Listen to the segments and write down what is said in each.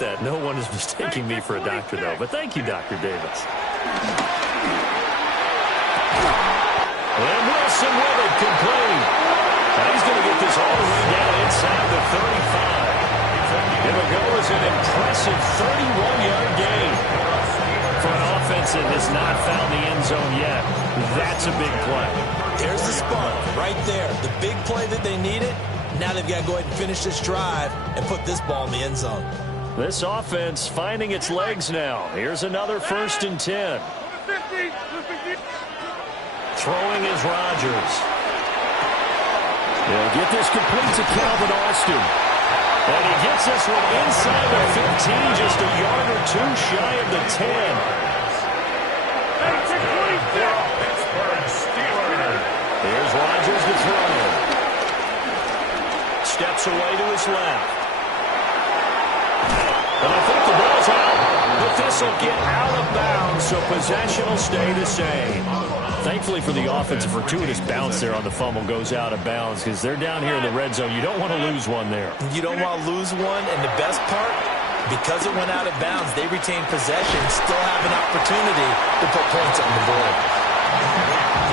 that. No one is mistaking me for a doctor, though. But thank you, Dr. Davis. And Wilson with it, complete. He's going to get this all the way down inside the 35. It'll go as an impressive 31-yard gain. For an offense that has not found the end zone yet, that's a big play. There's the spark right there. The big play that they needed. Now they've got to go ahead and finish this drive and put this ball in the end zone. This offense finding its legs now. Here's another 1st and 10. Throwing is Rodgers. They'll get this complete to Calvin Austin. And he gets this one inside the 15, just a yard or two shy of the 10. Here's Rodgers to throw. Steps away to his left. And I think the ball's out, but this will get out of bounds, so possession will stay the same. Thankfully for the offense, a fortuitous bounce there on the fumble goes out of bounds because they're down here in the red zone. You don't want to lose one there. You don't want to lose one, and the best part, because it went out of bounds, they retain possession, still have an opportunity to put points on the board.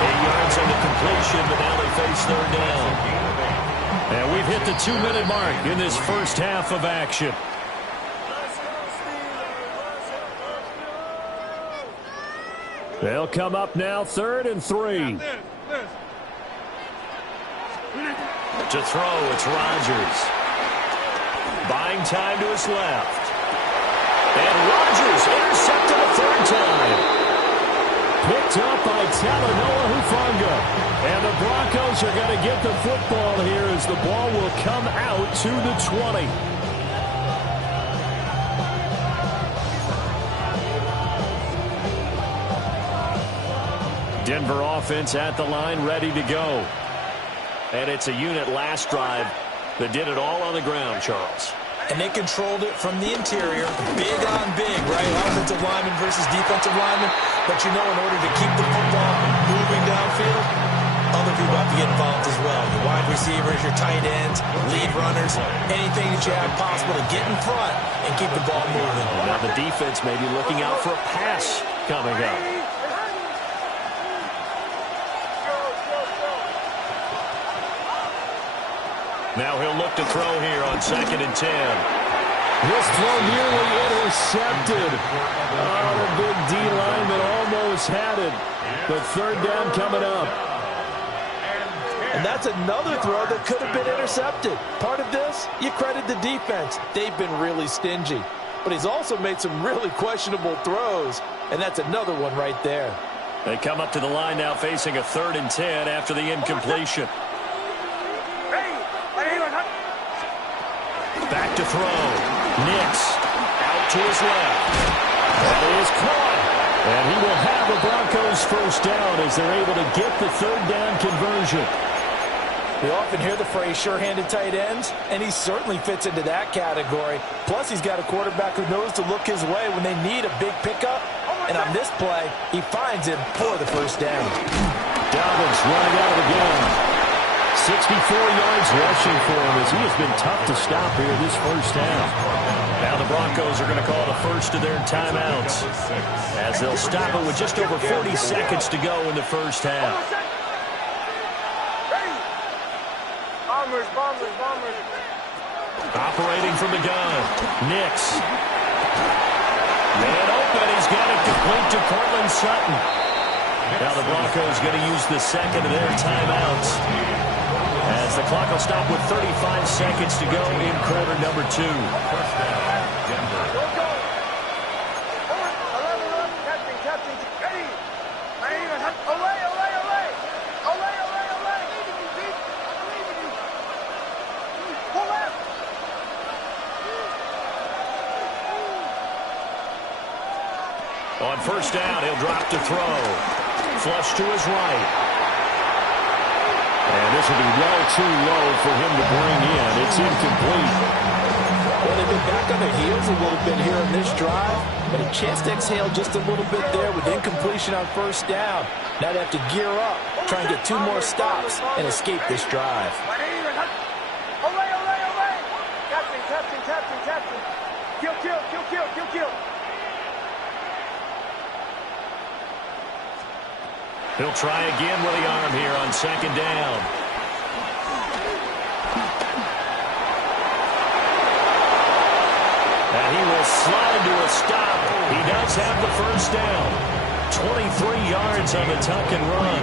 8 yards on the completion, but now they face 3rd down. And we've hit the 2-minute mark in this first half of action. They'll come up now 3rd and 3. To throw, it's Rodgers. Buying time to his left. And Rodgers intercepted a 3rd time. Picked up by Talanoa Hufanga. And the Broncos are going to get the football here as the ball will come out to the 20. Denver offense at the line, ready to go. And it's a unit last drive that did it all on the ground, Charles. And they controlled it from the interior, big on big, right? Offensive lineman versus defensive lineman. But you know, in order to keep the football moving downfield, other people have to get involved as well. Your wide receivers, your tight ends, lead runners, anything that you have possible to get in front and keep the ball moving. Now the defense may be looking out for a pass coming up. Now he'll look to throw here on 2nd and 10. This throw nearly intercepted. Oh, the big D lineman almost had it. But 3rd down coming up. And that's another throw that could have been intercepted. Part of this, you credit the defense. They've been really stingy. But he's also made some really questionable throws. And that's another one right there. They come up to the line now facing a 3rd and 10 after the incompletion. Back to throw. Nix out to his left. That is caught. And he will have the Broncos 1st down as they're able to get the 3rd down conversion. We often hear the phrase sure-handed tight ends, and he certainly fits into that category. Plus, he's got a quarterback who knows to look his way when they need a big pickup. And on this play, he finds him for the 1st down. Dobbins running out of the game. 64 yards rushing for him as he has been tough to stop here this first half. Now the Broncos are going to call the first of their timeouts as they'll stop it with just over 40 seconds to go in the first half. Operating from the gun, Nix. Man open, he's got it complete to Cortland Sutton. Now the Broncos going to use the 2nd of their timeouts as the clock will stop with 35 seconds to go in quarter number 2. On 1st down, he'll drop to throw. Flush to his right. And this will be well too low for him to bring in. It's incomplete. Well, they've been back on their heels a little bit here in this drive, but a chance to exhale just a little bit there with incompletion on 1st down. Now they have to gear up, try and get 2 more stops and escape this drive. Captain. Kill. He'll try again with the arm here on second down. And he will slide to a stop. He does have the first down. 23 yards on the tuck and run.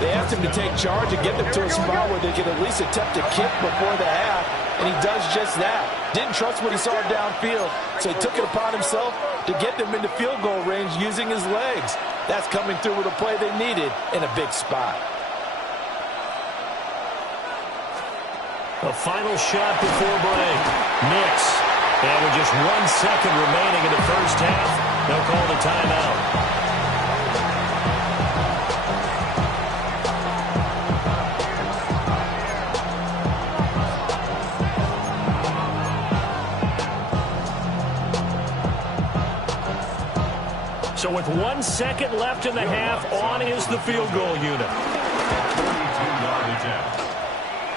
They asked him to take charge and get them to a spot where they could at least attempt a kick before the half, and he does just that. Didn't trust what he saw downfield, so he took it upon himself to get them into field goal range using his legs. That's coming through with a play they needed in a big spot. A final shot before break. Nix. And with just 1 second remaining in the first half, they'll call the timeout. So with 1 second left in the half, on is the field goal unit.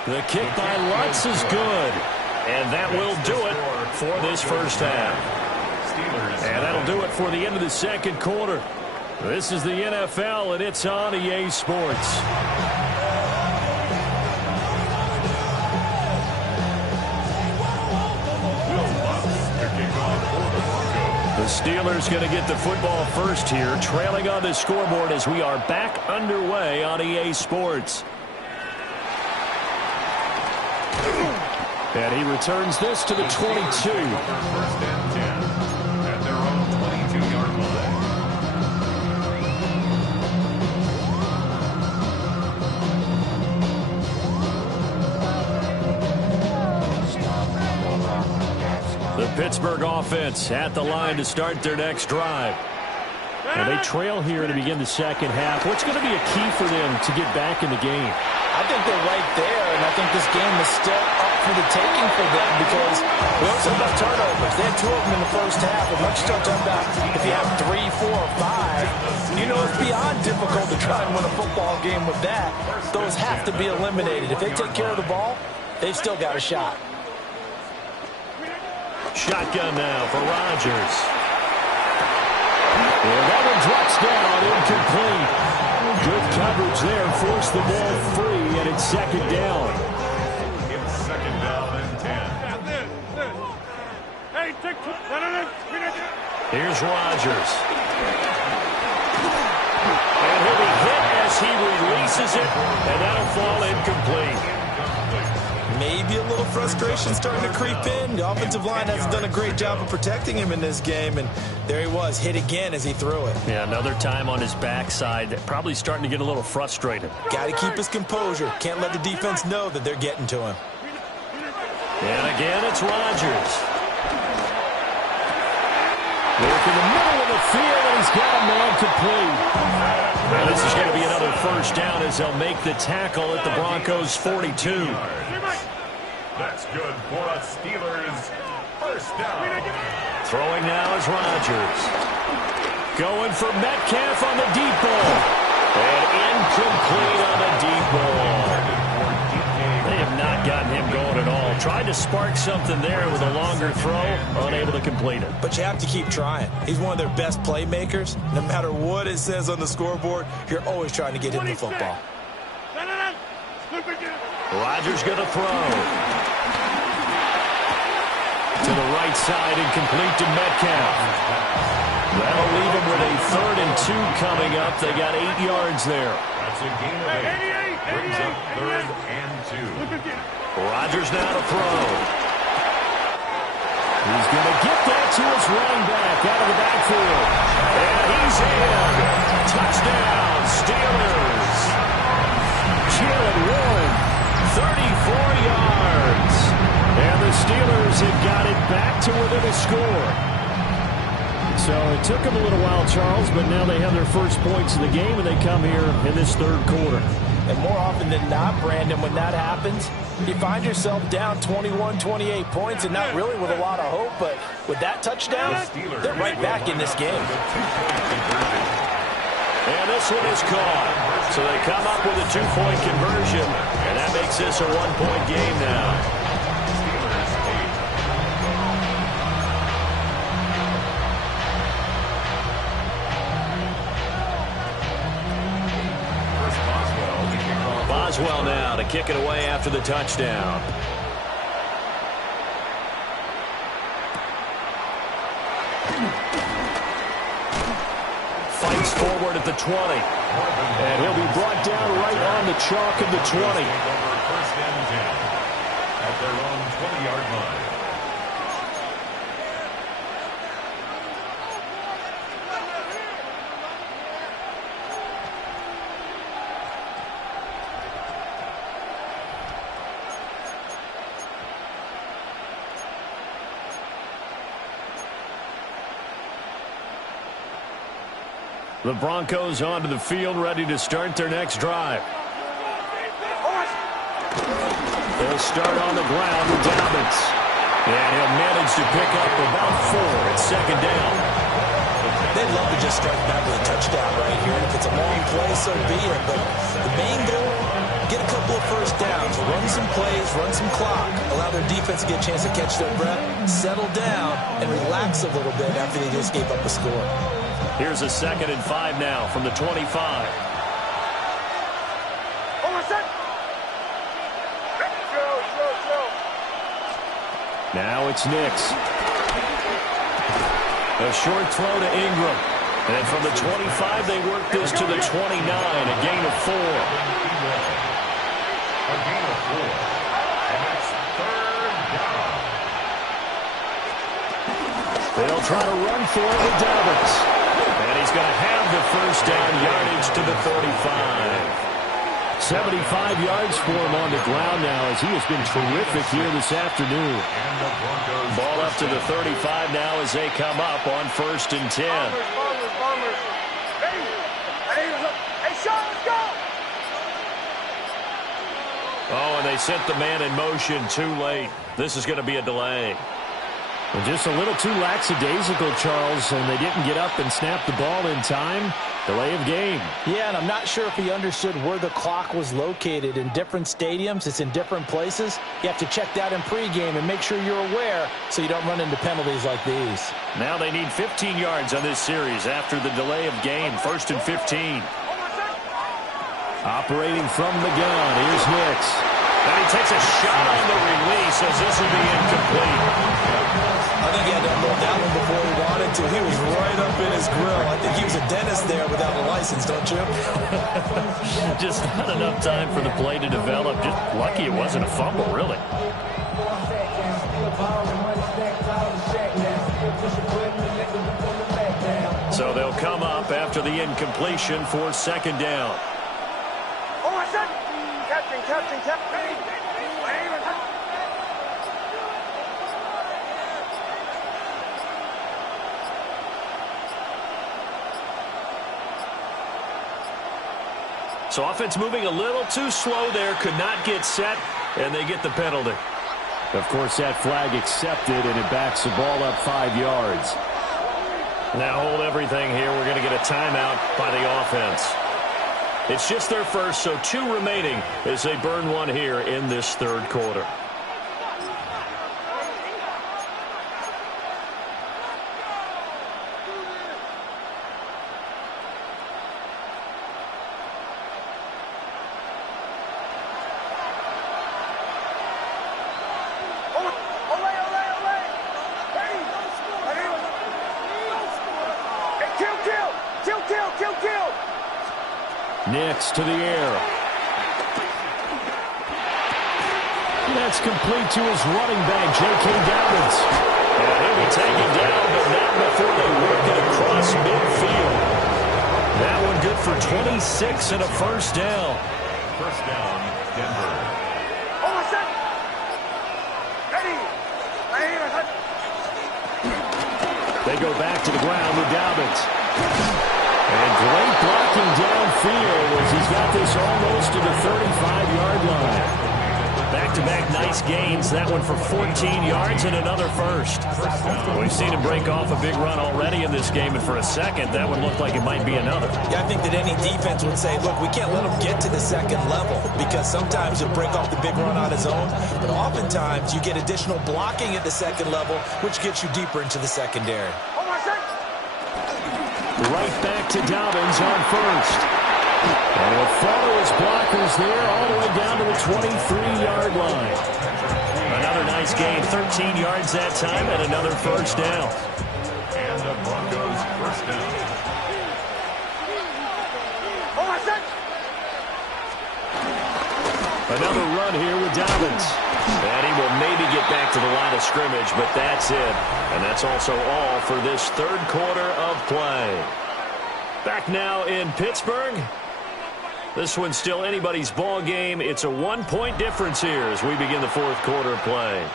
The kick by Lutz is good. And that will do it for this first half. And that'll do it for the end of the second quarter. This is the NFL, and it's on EA Sports. The Steelers going to get the football first here, trailing on the scoreboard as we are back underway on EA Sports. And he returns this to the 22. First and 10 at their own 22-yard line. The Pittsburgh offense at the line to start their next drive. And they trail here to begin the second half. What's going to be a key for them to get back in the game? I think they're right there, and I think this game is still up for the taking for them because we also have turnovers. They had 2 of them in the first half, and much still talking about if you have 3, 4, or 5, you know it's beyond difficult to try and win a football game with that. Those have to be eliminated. If they take care of the ball, they've still got a shot. Shotgun now for Rodgers. And that one drops down, incomplete. Good coverage there, forced the ball free, and it's second down. It's second down and 10. Here's Rodgers. And he'll be hit as he releases it, and that'll fall incomplete. Maybe a little frustration starting to creep in. The offensive line hasn't done a great job of protecting him in this game, and there he was, hit again as he threw it. Yeah, another time on his backside, probably starting to get a little frustrated. Got to keep his composure. Can't let the defense know that they're getting to him. And again, it's Rodgers. Work in the middle of the field, and he's got a man complete. And this is going to be another first down as they'll make the tackle at the Broncos' 42. That's good for a Steelers first down. Throwing now is Rodgers. Going for Metcalf on the deep ball. And incomplete on the deep ball. They have not gotten him going at all. Tried to spark something there with a longer throw, unable to complete it. But you have to keep trying. He's one of their best playmakers. No matter what it says on the scoreboard, you're always trying to get him the football. Rodgers going to throw. To the right side, incomplete to Metcalf. That'll leave him with a 3rd and 2 coming up. They got 8 yards there. That's a gain of 8. Brings up 3rd and 2. Rodgers now to throw. He's going to get that to his running back out of the backfield. And he's in. Touchdown, Steelers. Jalen Warren, 34 yards. And the Steelers have got it back to within a score. So it took them a little while, Charles, but now they have their first points of the game, and they come here in this third quarter. And more often than not, Brandon, when that happens, you find yourself down 21, 28 points, and not really with a lot of hope, but with that touchdown, they're right back in this game. And this one is caught. So they come up with a 2-point conversion, and that makes this a 1-point game now. Maxwell now to kick it away after the touchdown. Fights forward at the 20. And he'll be brought down right on the chalk of the 20. First and 10 at their own 20-yard line. The Broncos onto the field, ready to start their next drive. They'll start on the ground with Dobbins. And he'll manage to pick up about 4 at second down. They'd love to just strike back with a touchdown right here. And if it's a long play, so be it. But the main goal, get a couple of first downs, run some plays, run some clock, allow their defense to get a chance to catch their breath, settle down, and relax a little bit after they just gave up a score. Here's a 2nd and 5 now from the 25. Now it's Nix. A short throw to Ingram. And from the 25, they work this to the 29, a gain of 4. A gain of 4. And it's third down. They'll try to run for it with Dobbins. And he's going to have the first down yardage to the 35. 75 yards for him on the ground now as he has been terrific here this afternoon. And the Broncos Ball up to the 35 now as they come up on 1st and 10. Oh, and they sent the man in motion too late. This is going to be a delay. And just a little too lackadaisical, Charles, and they didn't get up and snap the ball in time. Delay of game. Yeah, and I'm not sure if he understood where the clock was located. In different stadiums, it's in different places. You have to check that in pregame and make sure you're aware so you don't run into penalties like these. Now they need 15 yards on this series after the delay of game. 1st and 15. Operating from the gun, here's Nix. And he takes a shot on the release as this will be incomplete. I think he had to unload that one before he wanted to. He was right up in his grill. I think he was a dentist there without a license, don't you? Just not enough time for the play to develop. Just lucky it wasn't a fumble, really. So they'll come up after the incompletion for 2nd down. Captain. So offense moving a little too slow there, could not get set, and they get the penalty. Of course, that flag accepted, and it backs the ball up 5 yards. Now hold everything here. We're going to get a timeout by the offense. It's just their first, so 2 remaining as they burn one here in this 3rd quarter. Nix to the air. That's complete to his running back, J.K. Dobbins. And he'll be taken down, but not before they work it across midfield. That one good for 26 and a first down. First down, Denver. They go back to the ground with Dobbins. And great blocking downfield as he's got this almost to the 35-yard line. Back-to-back nice gains. That one for 14 yards and another first. We've seen him break off a big run already in this game, and for a second, that one looked like it might be another. Yeah, I think that any defense would say, look, we can't let him get to the 2nd level because sometimes he'll break off the big run on his own, but oftentimes you get additional blocking at the 2nd level, which gets you deeper into the secondary. Right back to Dobbins on first. And he'll follow his blockers there all the way down to the 23-yard line. Another nice gain, 13 yards that time, and another first down. And the Broncos first down. Another run here with Dobbins. And he will maybe get back to the line of scrimmage, but that's it. And that's also all for this third quarter of play. Back now in Pittsburgh. This one's still anybody's ball game. It's a 1-point difference here as we begin the fourth quarter of play.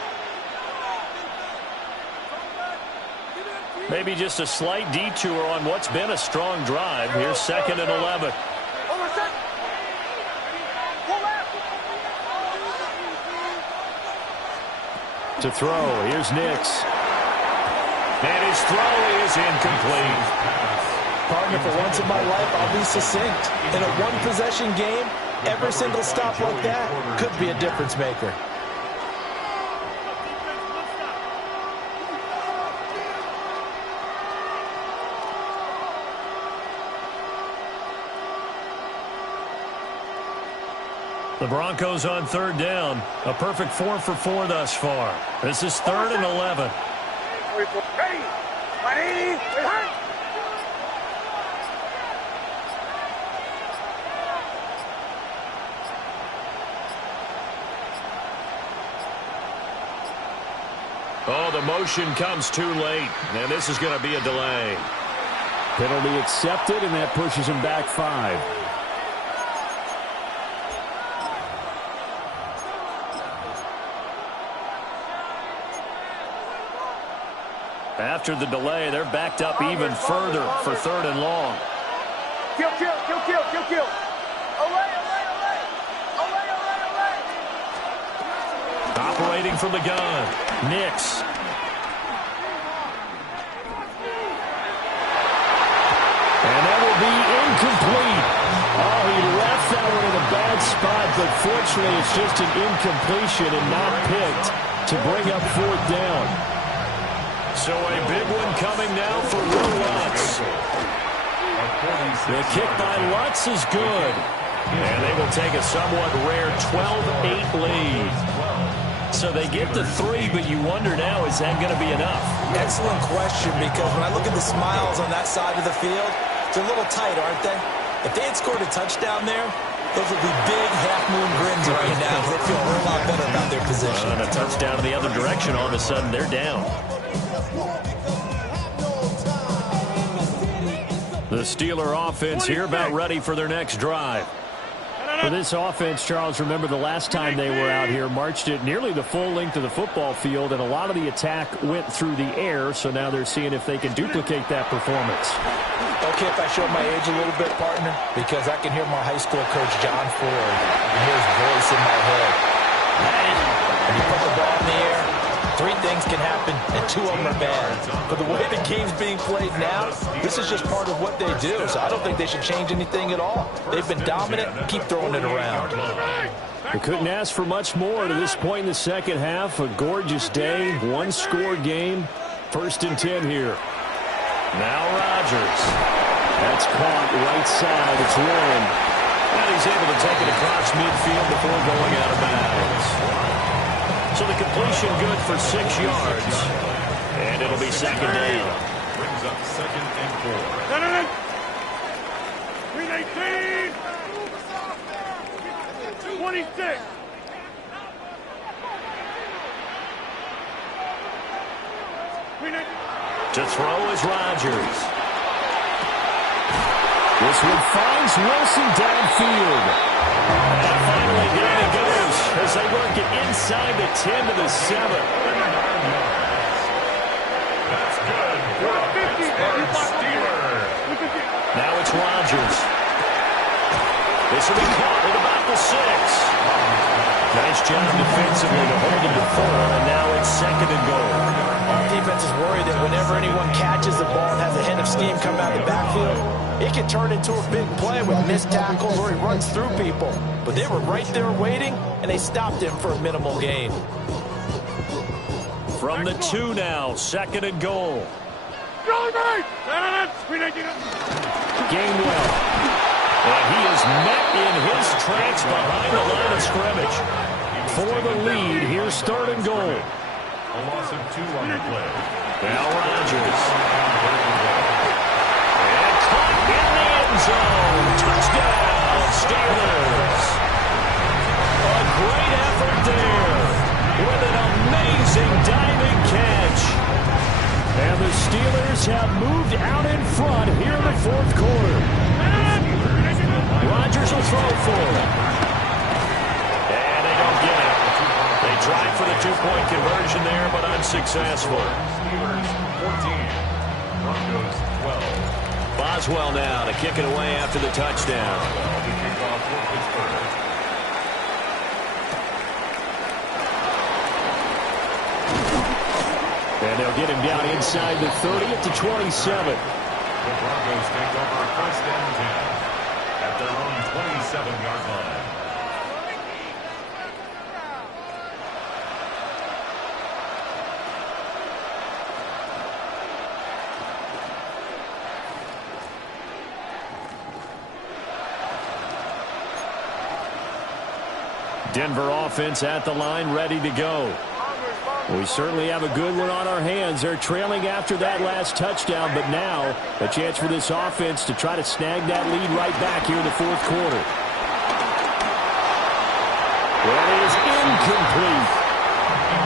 Maybe just a slight detour on what's been a strong drive. Here's 2nd and 11. To throw, here's Nix. And his throw is incomplete. Partner, for once in my life, I'll be succinct. In a one-possession game, every single stop like that could be a difference maker. The Broncos on 3rd down. A perfect 4 for 4 thus far. This is 3rd and 11. Oh, the motion comes too late, and this is going to be a delay. Penalty accepted, and that pushes him back 5. After the delay, they're backed up even further for 3rd and long. Kill. Operating from the gun, Nix. And that will be incomplete. Oh, he left that one in a bad spot, but fortunately it's just an incompletion and not picked to bring up 4th down. So a big one coming now for Will Lutz. The kick by Lutz is good. And they will take a somewhat rare 12-8 lead. So they get to 3, but you wonder now, is that going to be enough? Excellent question, because when I look at the smiles on that side of the field, they're a little tight, aren't they? If they had scored a touchdown there, those would be big half-moon grins right now. They feel a whole lot better about their position. And a touchdown in the other direction, all of a sudden they're down. The Steeler offense here about ready for their next drive. For this offense, Charles, remember the last time they were out here, marched it nearly the full length of the football field, and a lot of the attack went through the air, so now they're seeing if they can duplicate that performance. Okay, if I show my age a little bit, partner, because I can hear my high school coach, John Ford, and hear his voice in my head. When you put the ball in the air, 3 things can happen, and 2 of them are bad. But the way the game's being played now, this is just part of what they do, so I don't think they should change anything at all. They've been dominant. Keep throwing it around. We couldn't ask for much more to this point in the second half. A gorgeous day, 1-score game. 1st and 10 here. Now Rodgers. That's caught right side. It's Warren. And he's able to take it across midfield before going out of bounds. So the completion good for 6 yards. And it'll be 2nd down. Brings up 2nd and 4. 319. 26. To throw is Rodgers. This one finds Wilson downfield. And finally down it goes as they work it inside the 10 to the 7. That's good for a Pittsburgh Steeler. Now it's Rodgers. This will be caught at about the 6. Nice job defensively to hold him to 4, and now it's 2nd and goal. All defense is worried that whenever anyone catches the ball and has a head of steam come out of the backfield, it can turn into a big play with missed tackles or he runs through people. But they were right there waiting, and they stopped him for a minimal gain. From the 2 now, 2nd and goal. Gainwell. And he is met in his tracks behind the line of scrimmage. For the lead, here's third and goal. A loss of 2 on the play. Now Rodgers. And caught in the end zone. Touchdown, Steelers. A great effort there with an amazing diving catch. And the Steelers have moved out in front here in the fourth quarter. Rodgers will throw for it. And they don't get it. They tried for the two-point conversion there, but unsuccessful. Steelers 14, Broncos 12. Boswell now to kick it away after the touchdown. The kickoff for Pittsburgh. And they'll get him down inside the 30 at the 27. The Broncos take over first and 10 at their own 27-yard line. Denver offense at the line, ready to go. We certainly have a good one on our hands. They're trailing after that last touchdown, but now a chance for this offense to try to snag that lead right back here in the fourth quarter. That is incomplete.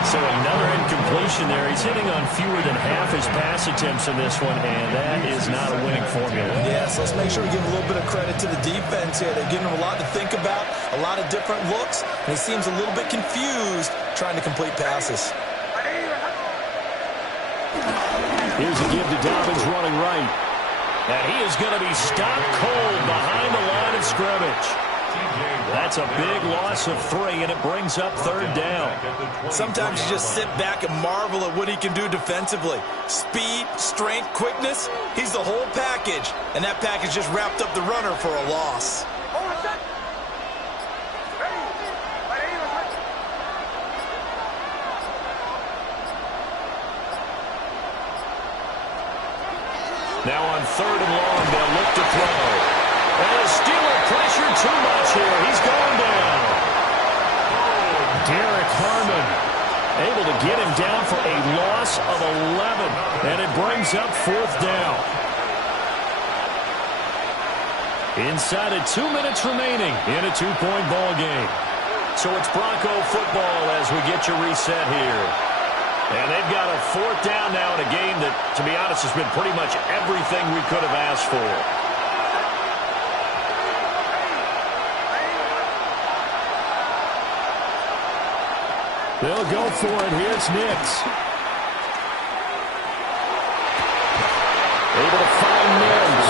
So another incompletion there. He's hitting on fewer than half his pass attempts in this one, and that is not a winning formula. Yes, let's make sure we give a little bit of credit to the defense here. They're giving him a lot to think about, a lot of different looks, and he seems a little bit confused trying to complete passes. Here's a give to Dobbins running right. And he is going to be stopped cold behind the line of scrimmage. That's a big loss of 3, and it brings up third down. Sometimes you just sit back and marvel at what he can do defensively. Speed, strength, quickness, he's the whole package. And that package just wrapped up the runner for a loss. Now on third and long, they'll look to throw. And the Steeler pressure too much here. He's going down. Derek Harmon able to get him down for a loss of 11. And it brings up fourth down. Inside of 2 minutes remaining in a 2-point ball game. So it's Bronco football as we get you reset here. And they've got a fourth down now in a game that, to be honest, has been pretty much everything we could have asked for. They'll go for it. Here's Nix. Able to find Mims.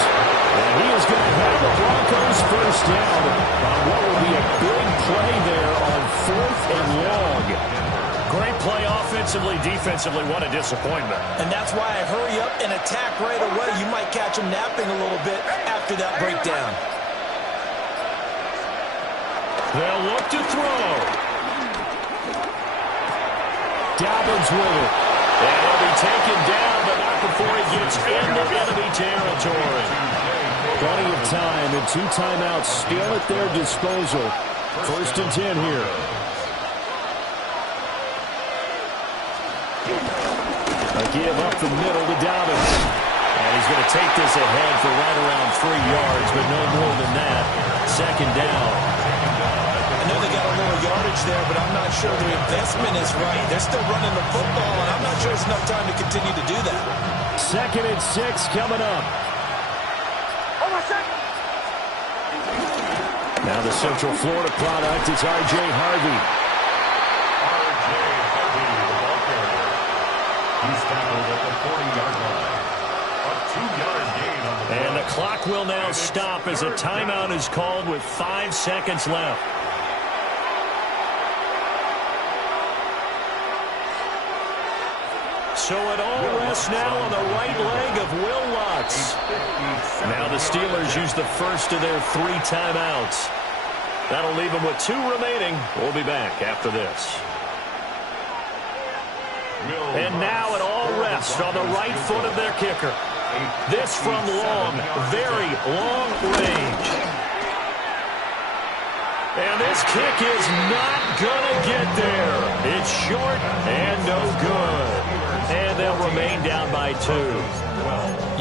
And he is going to have the Broncos first down on what will be a big play there on fourth and long. Great play offensively, defensively. What a disappointment. And that's why I hurry up and attack right away. You might catch him napping a little bit after that breakdown. They'll look to throw. Dobbins with it. And he'll be taken down, but not before he gets into enemy territory. Plenty of time and 2 timeouts still at their disposal. First and 10 here. A give up the middle to Dobbins. And he's going to take this ahead for right around 3 yards, but no more than that. Second down. I know they got a little yardage there, but I'm not sure their investment is right. They're still running the football, and I'm not sure it's enough time to continue to do that. 2nd and 6 coming up. Now the Central Florida product is R.J. Harvey. R.J. Harvey, the ball carrier. He's tackled at the 40-yard line. A 2-yard gain on the play. And the clock will now stop as a timeout is called with 5 seconds left. So it all rests now on the right leg of Will Lutz. Now the Steelers use the first of their 3 timeouts. That'll leave them with 2 remaining. We'll be back after this. And now it all rests on the right foot of their kicker. This from long, very long range. And this kick is not going to get there. It's short and no good. And they'll remain down by 2.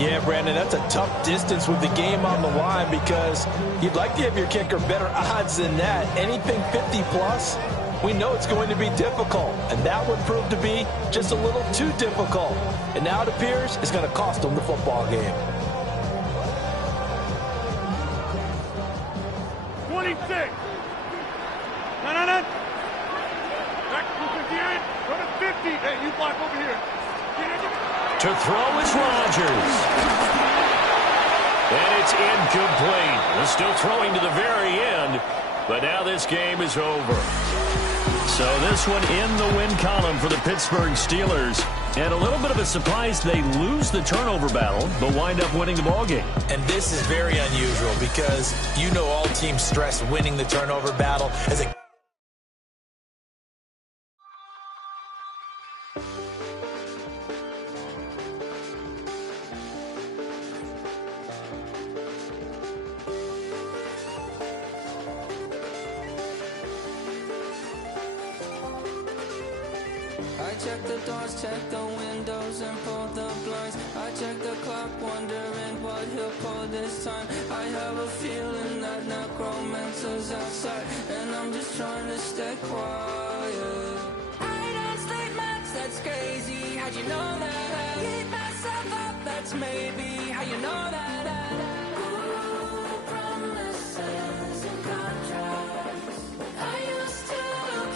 Yeah, Brandon, that's a tough distance with the game on the line because you'd like to give your kicker better odds than that. Anything 50-plus, we know it's going to be difficult. And that would prove to be just a little too difficult. And now it appears it's going to cost them the football game. 26. No. Back to 58. Go to 50. Hey, you block over here. To throw is Rodgers. And it's incomplete. They're still throwing to the very end, but now this game is over. So this one in the win column for the Pittsburgh Steelers. And a little bit of a surprise, they lose the turnover battle, but wind up winning the ballgame. And this is very unusual because you know all teams stress winning the turnover battle as a I check the doors, check the windows, and pull the blinds. I check the clock, wondering what he'll pull this time. I have a feeling that necromancer's outside, and I'm just trying to stay quiet. I don't sleep much, that's crazy. How'd you know that? I keep myself up, that's maybe how you know that. Ooh, promises and contracts. I used to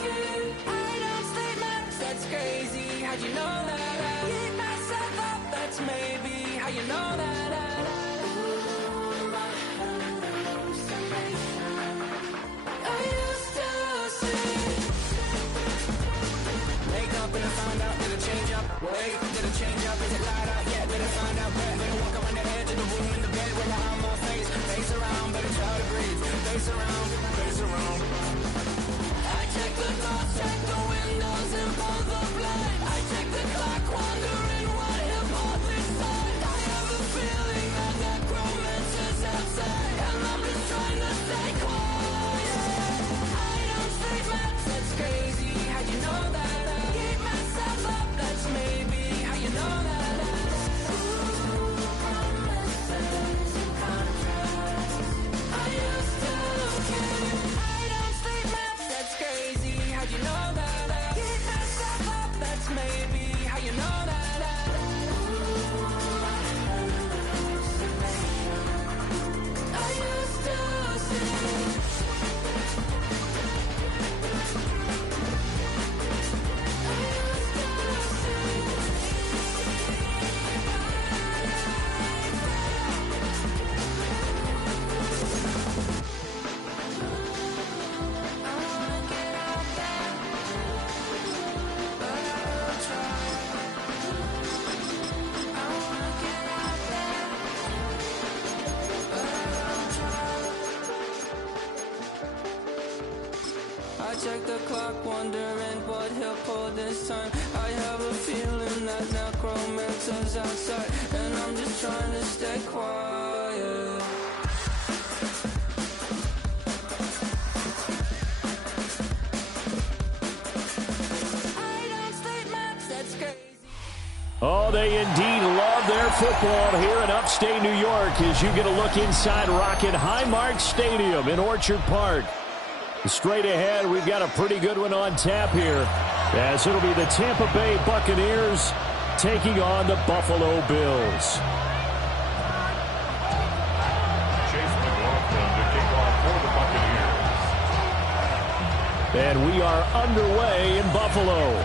keep. I don't sleep much, that's crazy. How'd you know that? I keep myself up, that's maybe how you know that. Ooh, my hallucination. I used to see. Wake up and I found out, did it change up? Wait, did it change up? Is it light up? Yeah, did it find out? Better walk around the edge of the room in the bed with my arm on my face. Face around, better try to breathe. Face around, face around. I check the doors, check the windows, and pull the blind. I check the clock, wondering what he'll pull this time. I have a feeling that necromancer's outside, and I'm just trying to stay quiet. I don't sleep much, that's crazy. How'd you know that? I keep myself up, that's maybe how you know that. Ooh, promises and contracts. I used to keep. I don't sleep much, that's crazy. How'd you know that? I keep myself up, that's maybe how you know that. Ooh, my hallucination. I used to see. I check the clock, wondering what he'll pull this time. I have a feeling that necromancer's outside, and I'm just trying to stay quiet. I don't sleep much, that's crazy. Oh, they indeed love their football here in upstate New York as you get a look inside Rocket Highmark Stadium in Orchard Park. Straight ahead, we've got a pretty good one on tap here, as it'll be the Tampa Bay Buccaneers taking on the Buffalo Bills. Chase McLaughlin to kick off for the Buccaneers. And we are underway in Buffalo.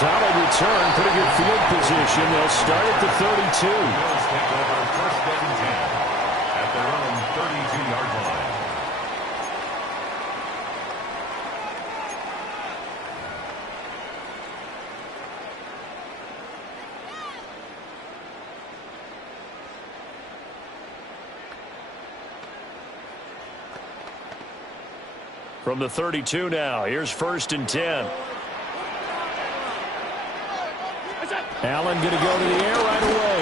Solid return, pretty good field position. They'll start at the 32. Bills take over first and 10 at their own 32-yard line. From the 32 now, here's first and 10. Allen going to go to the air right away.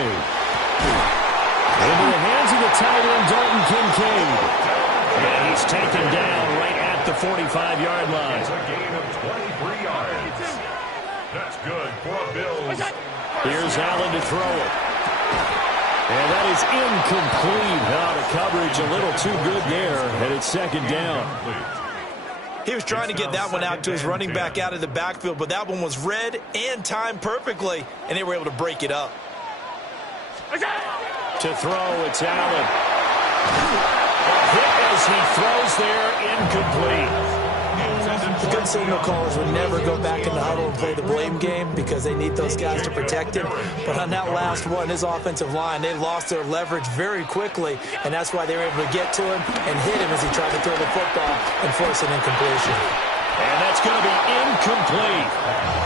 Into the hands of the tight end, Dalton Kincaid. And he's taken down right at the 45-yard line. It's a gain of 23 yards. That's good for Bills. Here's Allen to throw it. And that is incomplete. The coverage a little too good there, and it's second down. He was trying to get that one out to his running back out of the backfield, but that one was read and timed perfectly, and they were able to break it up. To throw, it's Allen. A hit as he throws there, incomplete. The good signal callers would never go back in the huddle and play the blame game because they need those guys to protect him. But on that last one, his offensive line, they lost their leverage very quickly, and that's why they were able to get to him and hit him as he tried to throw the football and force an incompletion. And that's going to be incomplete.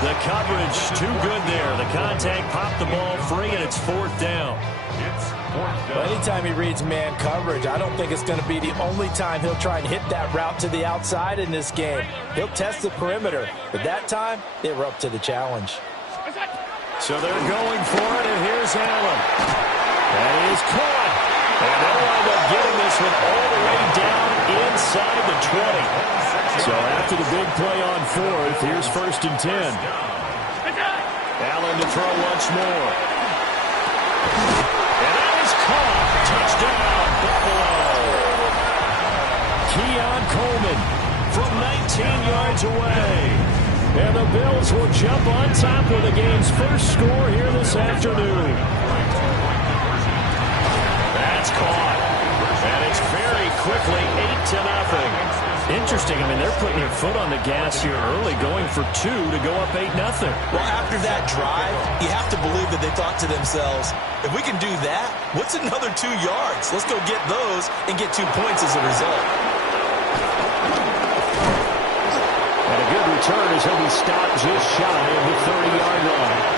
The coverage too good there. The contact popped the ball free, and it's fourth down. Well, anytime he reads man coverage, I don't think it's going to be the only time he'll try and hit that route to the outside in this game. He'll test the perimeter, but that time, they were up to the challenge. So they're going for it, and here's Allen. And he is caught. And they'll wind up getting this one all the way down inside the 20. So after the big play on fourth, here's first and 10. Allen to throw once more. And that is caught. Touchdown, Buffalo. Keon Coleman from 19 yards away. And the Bills will jump on top with the game's first score here this afternoon. That's caught. And it's very quickly 8-0. Interesting. I mean, they're putting their foot on the gas here early, going for two to go up 8-0. Well, after that drive, you have to believe that they thought to themselves, if we can do that, what's another 2 yards? Let's go get those and get 2 points as a result. And a good return as he'll be stopped just shy of the 30-yard line.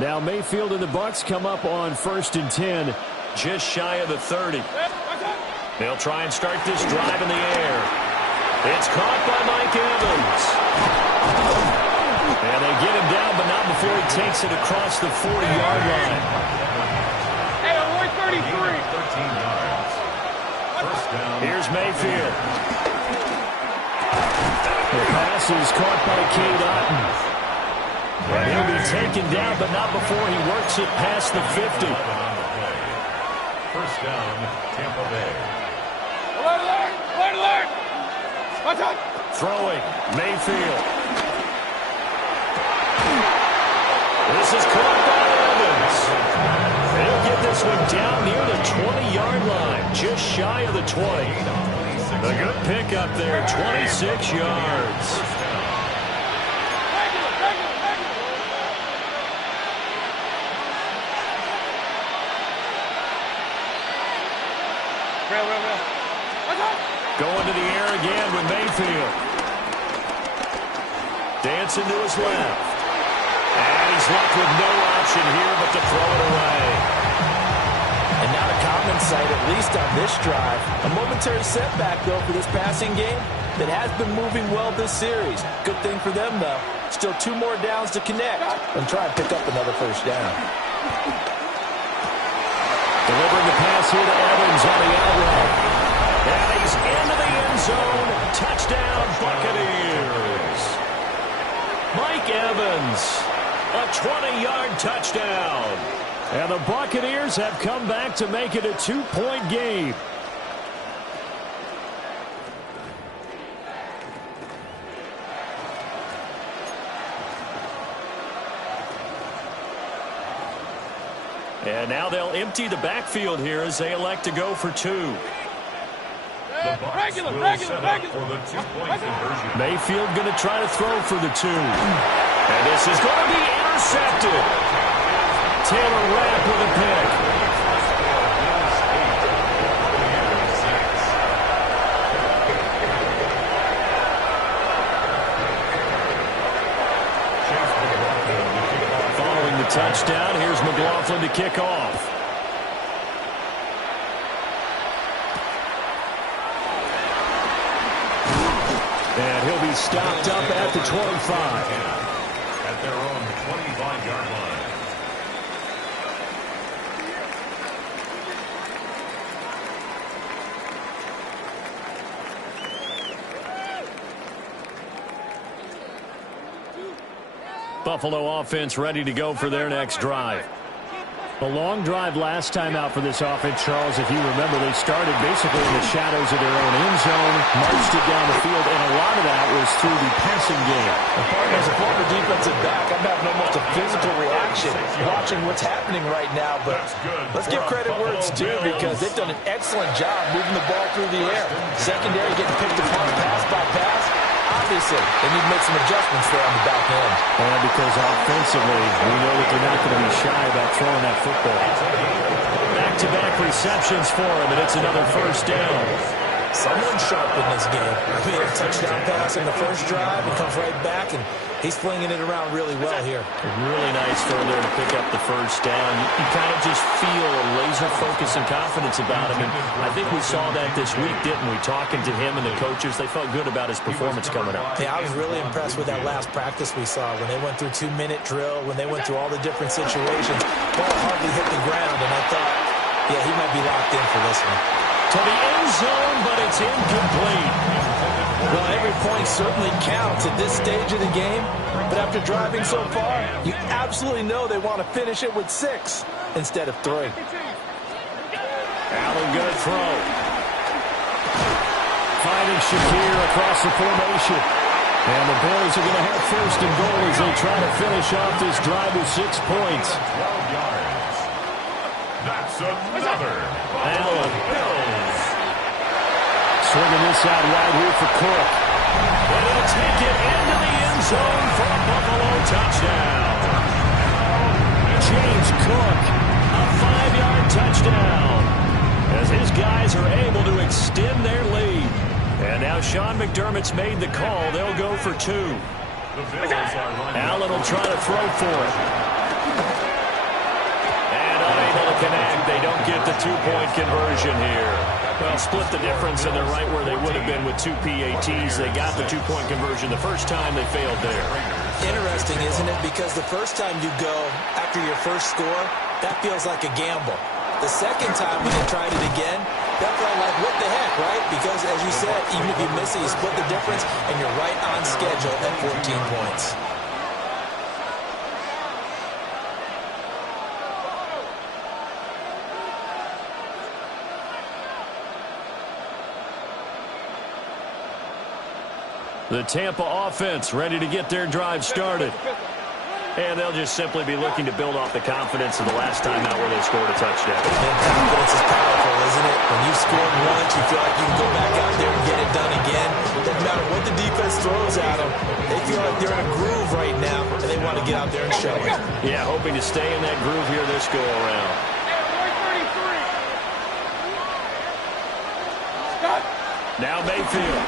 Now Mayfield and the Bucs come up on first and 10, just shy of the 30. They'll try and start this drive in the air. It's caught by Mike Evans. And they get him down, but not before he takes it across the 40-yard line. Hey, only 33. 13 yards. First down. Here's Mayfield. The pass is caught by Cade Otton. And he'll be taken down, but not before he works it past the 50. First down, Tampa Bay. Alert! Alert! Alert! Watch out! Throwing, Mayfield. This is caught by Evans. They'll get this one down near the 20-yard line, just shy of the 20. A good pickup there, 26 yards. Going to the air again with Mayfield. Dancing to his left. And he's left with no option here but to throw it away. And not a common sight, at least on this drive. A momentary setback, though, for this passing game that has been moving well this series. Good thing for them, though. Still 2 more downs to connect and try and pick up another first down. Delivering the pass here to Evans on the out route. And he's into the end zone. Touchdown, Buccaneers. Mike Evans, a 20-yard touchdown. And the Buccaneers have come back to make it a 2-point game. And now they'll empty the backfield here as they elect to go for 2. The Bucs will set up for the 2-point conversion. Mayfield going to try to throw for the 2. And this is going to be intercepted. Taylor Rapp with a pick. Chase with the rock on the first down. Here's McLaughlin to kick off. And he'll be stopped up at the 25. At their own 25-yard line. Buffalo offense ready to go for their next drive. A long drive last time out for this offense, Charles. If you remember, they started basically in the shadows of their own end zone, marched it down the field, and a lot of that was through the passing game. As a former defensive back, I'm having almost a physical reaction watching what's happening right now. But let's give credit where it's due, because they've done an excellent job moving the ball through the air. Secondary getting picked apart pass by pass. Obviously, they need to make some adjustments there on the back end. And because offensively, we know that they're not going to be shy about throwing that football. Back-to-back receptions for him, and it's another first down. Someone sharp in this game. He had a touchdown pass in the first drive. He comes right back, and he's flinging it around really well here. Really nice throw there to pick up the first down. You kind of just feel a laser focus and confidence about him, and I think we saw that this week, didn't we? Talking to him and the coaches, they felt good about his performance coming up. Yeah, I was really impressed with that last practice we saw when they went through 2-minute drill, when they went through all the different situations. Ball hardly hit the ground, and I thought, yeah, he might be locked in for this one. To the end zone, but it's incomplete. Well, every point certainly counts at this stage of the game, but after driving so far, you absolutely know they want to finish it with 6 instead of 3. Allen good throw. Finding Shakir across the formation. And the Bears are going to have first and goal as they try to finish off this drive with 6 points. 12 yards. That's another Allen. Bills. Swinging this out wide here for Cook. And he'll take it into the end zone for a Buffalo touchdown. James Cook, a 5-yard touchdown, as his guys are able to extend their lead. And now Sean McDermott's made the call. They'll go for 2. Allen will try to throw for it. And unable to connect. They don't get the 2-point conversion here. Well, split the difference, and they're right where they would have been with 2 PATs. They got the 2-point conversion the first time. They failed there. Interesting, isn't it? Because the first time you go after your first score, that feels like a gamble. The second time when they tried it again, that felt like, what the heck, right? Because, as you said, even if you miss it, you split the difference, and you're right on schedule at 14 points. The Tampa offense ready to get their drive started. And they'll just simply be looking to build off the confidence of the last time out where they scored a touchdown. And confidence is powerful, isn't it? When you've scored once, you feel like you can go back out there and get it done again. Doesn't matter what the defense throws at them. They feel like they're in a groove right now, and they want to get out there and show it. Yeah, hoping to stay in that groove here this go-around. Now Mayfield.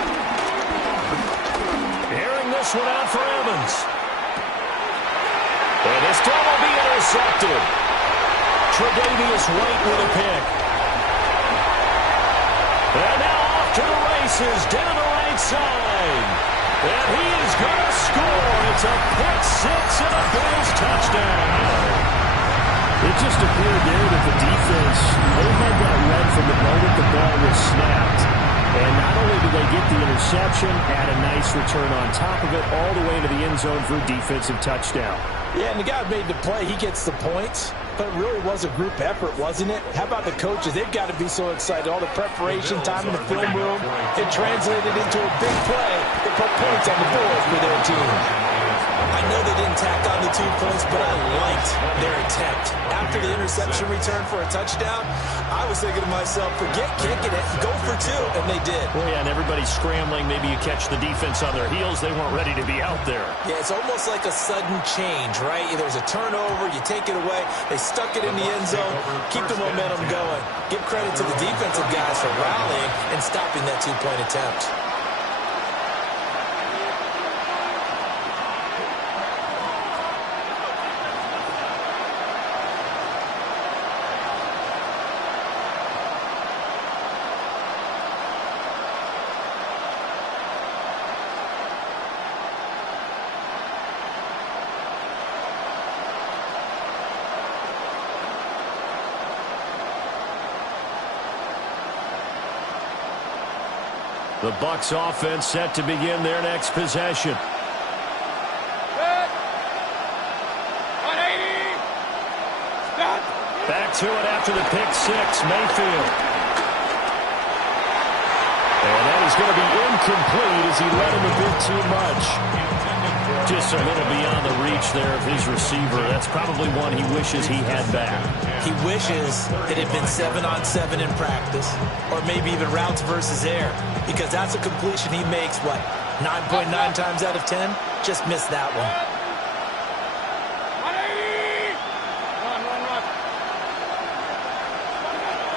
Airing this one out for Evans. And this throw will be intercepted. Tre'Davious White with a pick. And now off to the races down the right side. And he is going to score. It's a pick 6 and a Bills touchdown. It just appeared there that the defense, they had that run from the moment the ball was snapped. And not only did they get the interception, add a nice return on top of it, all the way to the end zone for a defensive touchdown. Yeah, and the guy made the play. He gets the points. But it really was a group effort, wasn't it? How about the coaches? They've got to be so excited. All the preparation time in the film room, it translated into a big play that put points on the board for their team. I know they didn't tack on the 2 points, but I liked their attempt. After the interception return for a touchdown, I was thinking to myself, forget kicking it, go for 2, and they did. Well, yeah, and everybody's scrambling. Maybe you catch the defense on their heels. They weren't ready to be out there. Yeah, it's almost like a sudden change, right? There's a turnover, you take it away, they stuck it in the end zone, keep the momentum going. Give credit to the defensive guys for rallying and stopping that 2-point attempt. The Bucs offense set to begin their next possession. 180. Stop. Back to it after the pick six, Mayfield. And that is going to be incomplete as he led him a bit too much. Just a little beyond the reach there of his receiver. That's probably one he wishes he had back. He wishes it had been 7-on-7 in practice, or maybe even routes versus air, because that's a completion he makes, what, 9.9 times out of 10? Just missed that one. 180. Run.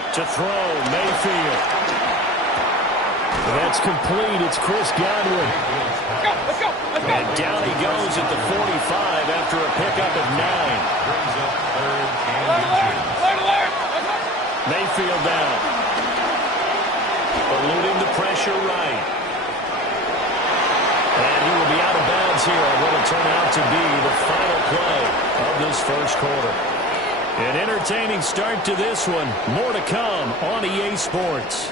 To throw, Mayfield. That's complete. It's Chris Godwin. Let's go. And down he goes at the 45 after a pickup of 9. Brings up third and Alert. Mayfield down. Eluding the pressure right. And he will be out of bounds here on what will turn out to be the final play of this first quarter. An entertaining start to this one. More to come on EA Sports.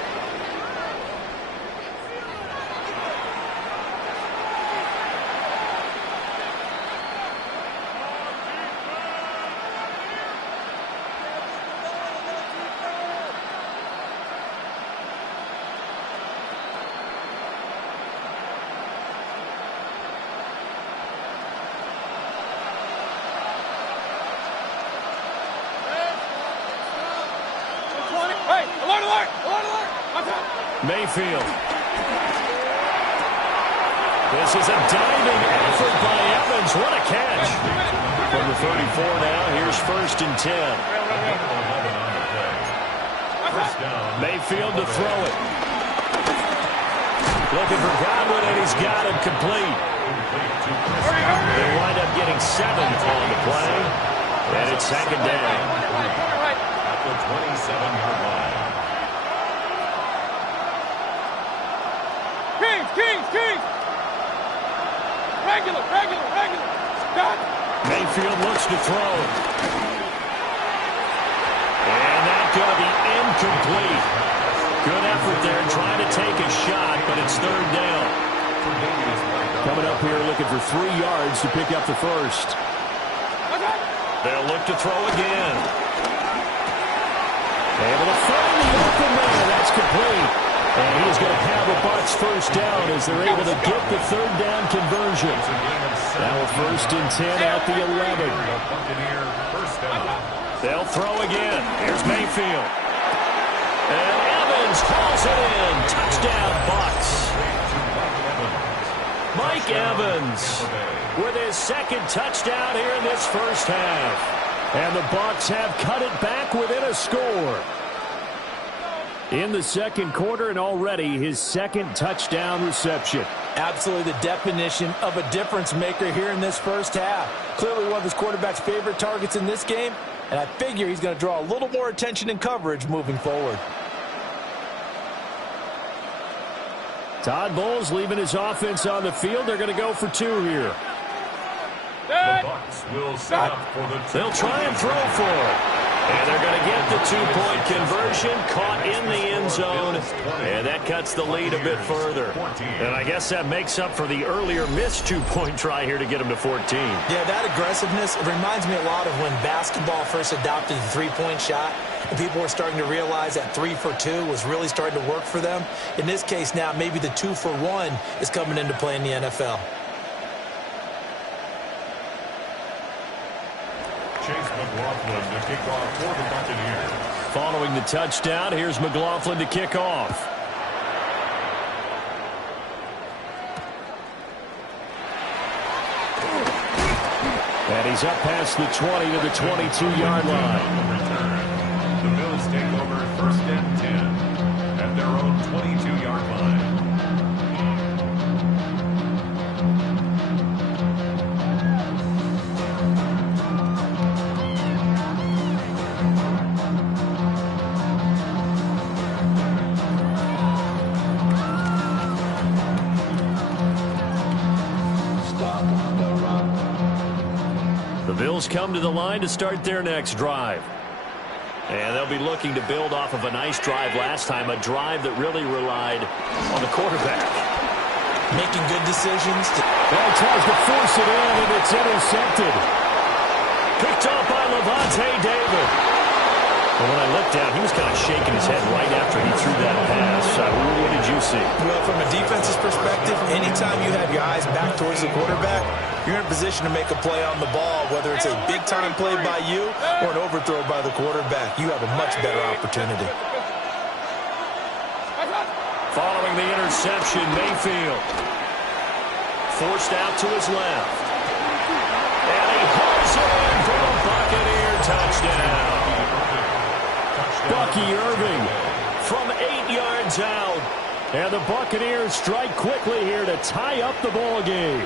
Mayfield. This is a diving effort by Evans. What a catch. From the 34 now, here's 1st and 10. Mayfield to throw it. Looking for Godwin, and he's got him complete. They wind up getting 7 on the play, and it's 2nd down. at the 27-yard line. Kings! Regular! Stop! Mayfield looks to throw. And that's going to be incomplete. Good effort there trying to take a shot, but it's 3rd down. Coming up here looking for 3 yards to pick up the first. They'll look to throw again. Able to find the open man. That's complete. And he's going to have a Bucs first down as they're able to get the 3rd down conversion. Now a 1st and 10 at the 11. They'll throw again. Here's Mayfield. And Evans hauls it in. Touchdown, Bucs. Mike Evans with his 2nd touchdown here in this first half. And the Bucs have cut it back within a score. In the 2nd quarter, and already his 2nd touchdown reception. Absolutely the definition of a difference maker here in this first half. Clearly one of his quarterback's favorite targets in this game, and I figure he's going to draw a little more attention and coverage moving forward. Todd Bowles leaving his offense on the field. They're going to go for 2 here. The Bucs will set up for the They'll try and throw for it. And they're going to get the 2-point conversion, caught in the end zone, and that cuts the lead a bit further. And I guess that makes up for the earlier missed 2-point try here to get them to 14. Yeah, that aggressiveness, it reminds me a lot of when basketball first adopted the 3-point shot, and people were starting to realize that 3 for 2 was really starting to work for them. In this case now, maybe the 2 for 1 is coming into play in the NFL. Chase McLaughlin to kick off for the Buccaneers. Following the touchdown, here's McLaughlin to kick off. And he's up past the 20 to the 22-yard line. The Bills take over 1st and 10 at their own 22-yard line. The Bills come to the line to start their next drive. And they'll be looking to build off of a nice drive last time, a drive that really relied on the quarterback. Making good decisions. Well, tries to force it in, and it's intercepted. Picked up by Levante David. And when I looked down, he was kind of shaking his head right after he threw that pass. What did you see? Well, from a defense's perspective, anytime you have your eyes back towards the quarterback, you're in a position to make a play on the ball, whether it's a big-time play by you or an overthrow by the quarterback. You have a much better opportunity. Following the interception, Mayfield forced out to his left. And he hauls it in for a Buccaneer touchdown. Bucky Irving From 8 yards out. and the Buccaneers strike quickly here to tie up the ball game.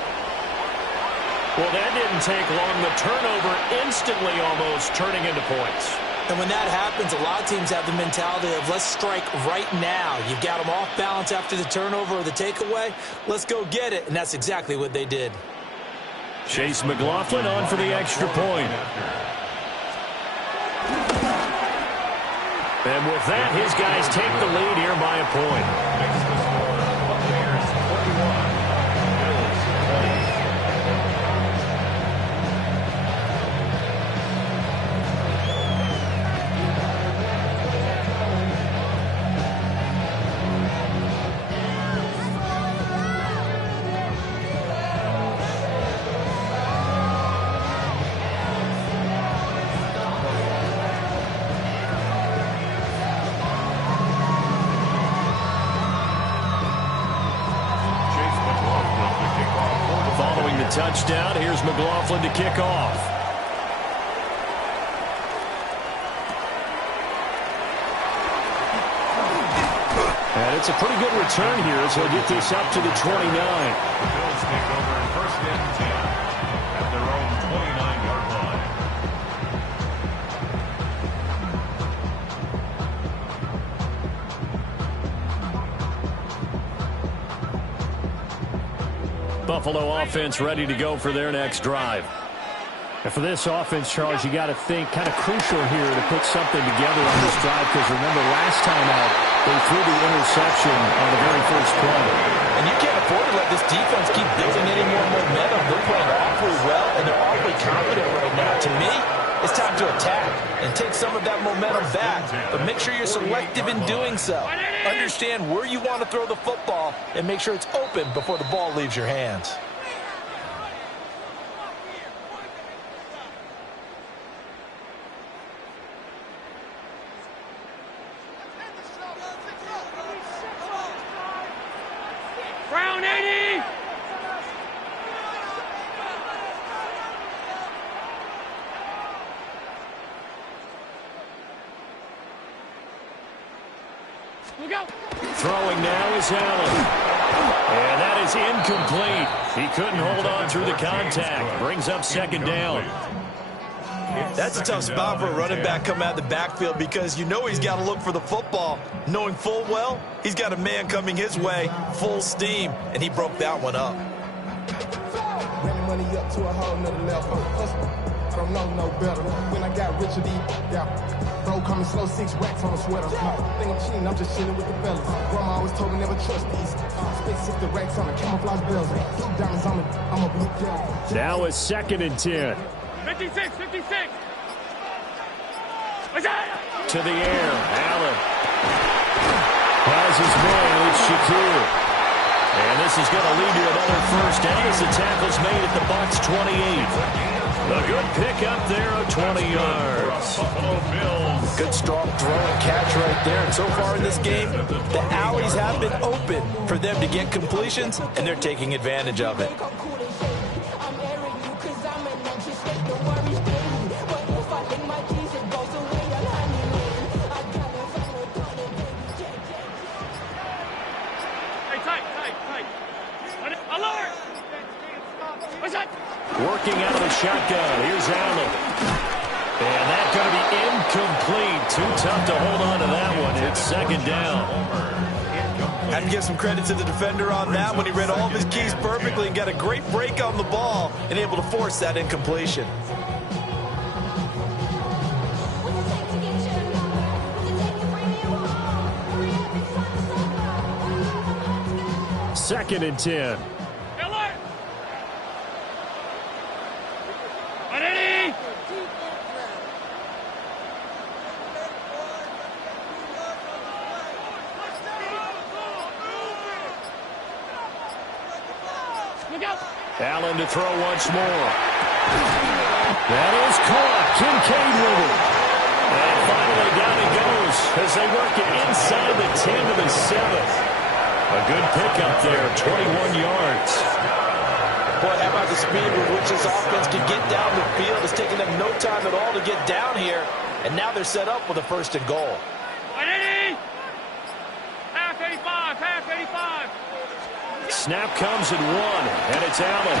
Well, that didn't take long. The turnover instantly almost turning into points. And when that happens, a lot of teams have the mentality of let's strike right now. You've got them off balance after the turnover or the takeaway. Let's go get it. And that's exactly what they did. Chase McLaughlin on for the extra point. And with that, his guys take the lead here by a point. Touchdown. Here's McLaughlin to kick off. And it's a pretty good return here as he'll get this up to the 29. The Bills take over in 1st and 10 at their own 29-yard line. Buffalo offense ready to go for their next drive. And for this offense, Charles, you got to think kind of crucial here to put something together on this drive, because remember last time out they threw the interception on the very first play. And you can't afford to let this defense keep building any more momentum. They're playing awfully well, and they're awfully confident right now. To me, it's time to attack and take some of that momentum back. But make sure you're selective in doing so. Understand where you want to throw the football and make sure it's open before the ball leaves your hands. Brown 80! Look out! Throwing now is Allen. And that is incomplete. He couldn't hold on through the contact. Brings up 2nd down. That's a tough spot for a running back coming out of the backfield, because you know he's got to look for the football, knowing full well he's got a man coming his way, full steam, and he broke that one up. Running money up to a whole nother level. I don't know no better. When I got rich, bro coming slow, 6 racks on a sweater. Think I'm cheating, I'm just chilling with the fellas. Grandma always told me never trust these. Spent 60 racks on the camouflage bells. Blue diamonds on me, I'm a blue devil. Now it's 2nd and 10. 56, 56! To the air, Allen. Has his man, it's Shakir. And this is going to lead to another 1st down as the tackle's made at the Bucs 28. A good pickup there of 20 yards. Buffalo Bills. Good strong throw and catch right there. And so far in this game, the alleys have been open for them to get completions, and they're taking advantage of it. Working out of the shotgun. Here's Allen. And that's going to be incomplete. Too tough to hold on to that one. It's 2nd down. Have to give some credit to the defender on that one. He read all of his keys perfectly and got a great break on the ball and able to force that incompletion. 2nd and 10. Allen to throw once more. That is caught. Kincaid with it. And finally down he goes as they work it inside the 10 to the 7. A good pickup there, 21 yards. Boy, how about the speed with which this offense can get down the field? It's taking them no time at all to get down here. And now they're set up with a 1st and goal. Snap comes at 1, and it's Allen.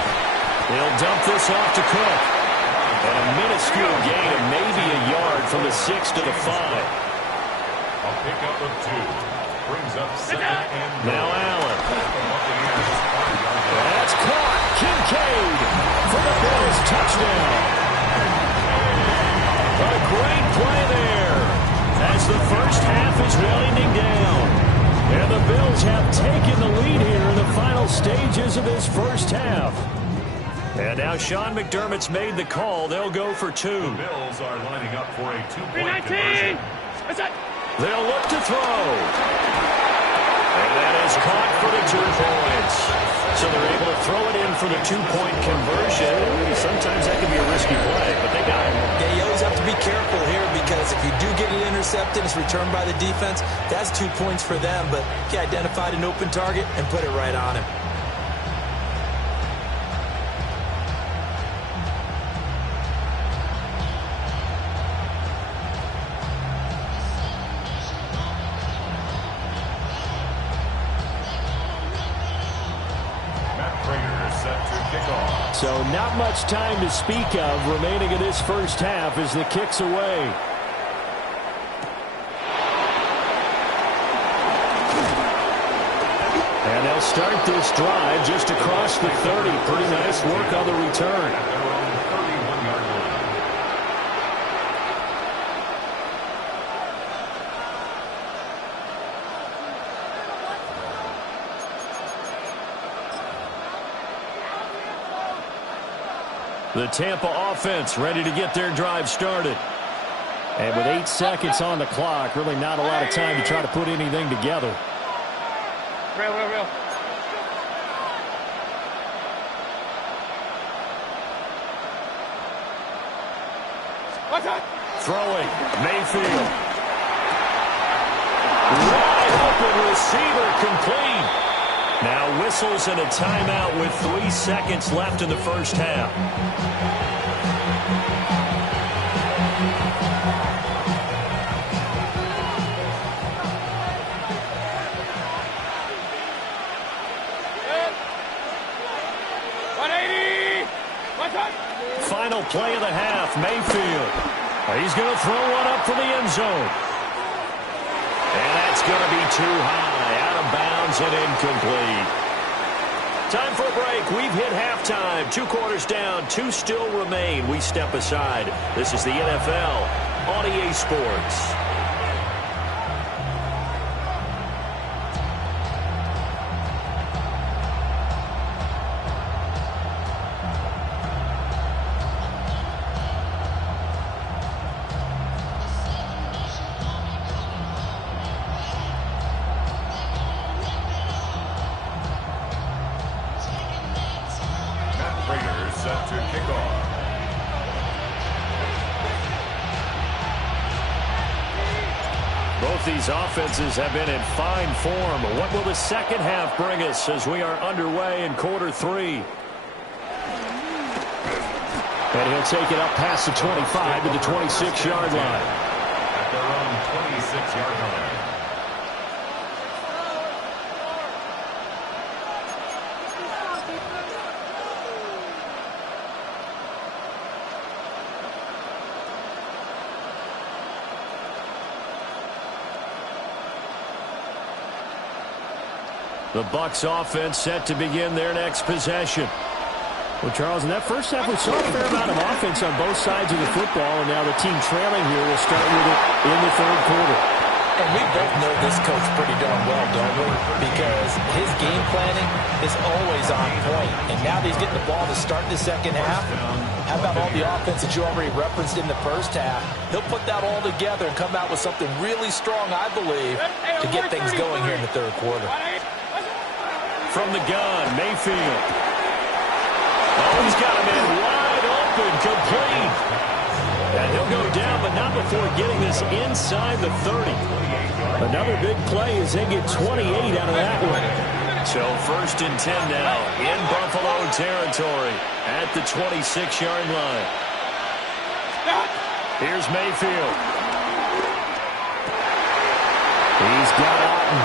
He'll dump this off to Cook. And a minuscule gain of maybe a yard from the 6 to the 5. A pickup of 2. Brings up 2nd and now Allen. That's caught. Kincaid for the Bills touchdown. A great play there as the first half is winding down. And the Bills have taken the lead here in the final stages of this first half. And now Sean McDermott's made the call. They'll go for 2. The Bills are lining up for a 2-point conversion. They'll look to throw. And that is caught for the 2 points. So they're able to throw it in for the 2-point conversion. Sometimes that can be a risky play, but they got it. Yeah, you always have to be careful here because if you do get it intercepted, it's returned by the defense. That's 2 points for them, but he identified an open target and put it right on him. So not much time to speak of remaining in this first half as the kick's away. And they'll start this drive just across the 30. Pretty nice work on the return. At their own 31-yard line. The Tampa offense ready to get their drive started. And with 8 seconds on the clock, really not a lot of time to try to put anything together. Real. Throwing, Mayfield. Wide open receiver complete. Now whistles and a timeout with 3 seconds left in the first half. Final play of the half, Mayfield. He's going to throw one up for the end zone. And that's going to be too high, out of bounds and incomplete. Time for a break. We've hit halftime. 2 quarters down, 2 still remain. We step aside. This is the NFL on EA Sports. set to kick off. Both these offenses have been in fine form. What will the second half bring us as we are underway in quarter three? And he'll take it up past the 25 to the 26-yard line. At their own 26-yard line. The Bucs offense set to begin their next possession. Well, Charles, in that first half, we saw a fair amount of offense on both sides of the football, and now the team trailing here will start with it in the third quarter. And we both know this coach pretty darn well, don't we? Because his game planning is always on point. And now that he's getting the ball to start the second half, how about all the offense that you already referenced in the first half? He'll put that all together and come out with something really strong, I believe, to get things going here in the third quarter. From the gun, Mayfield. Oh, he's got him in wide open, complete. And he'll go down, but not before getting this inside the 30. Another big play as they get 28 out of that one. So 1st and 10 now in Buffalo territory at the 26-yard line. Here's Mayfield. He's got Otten.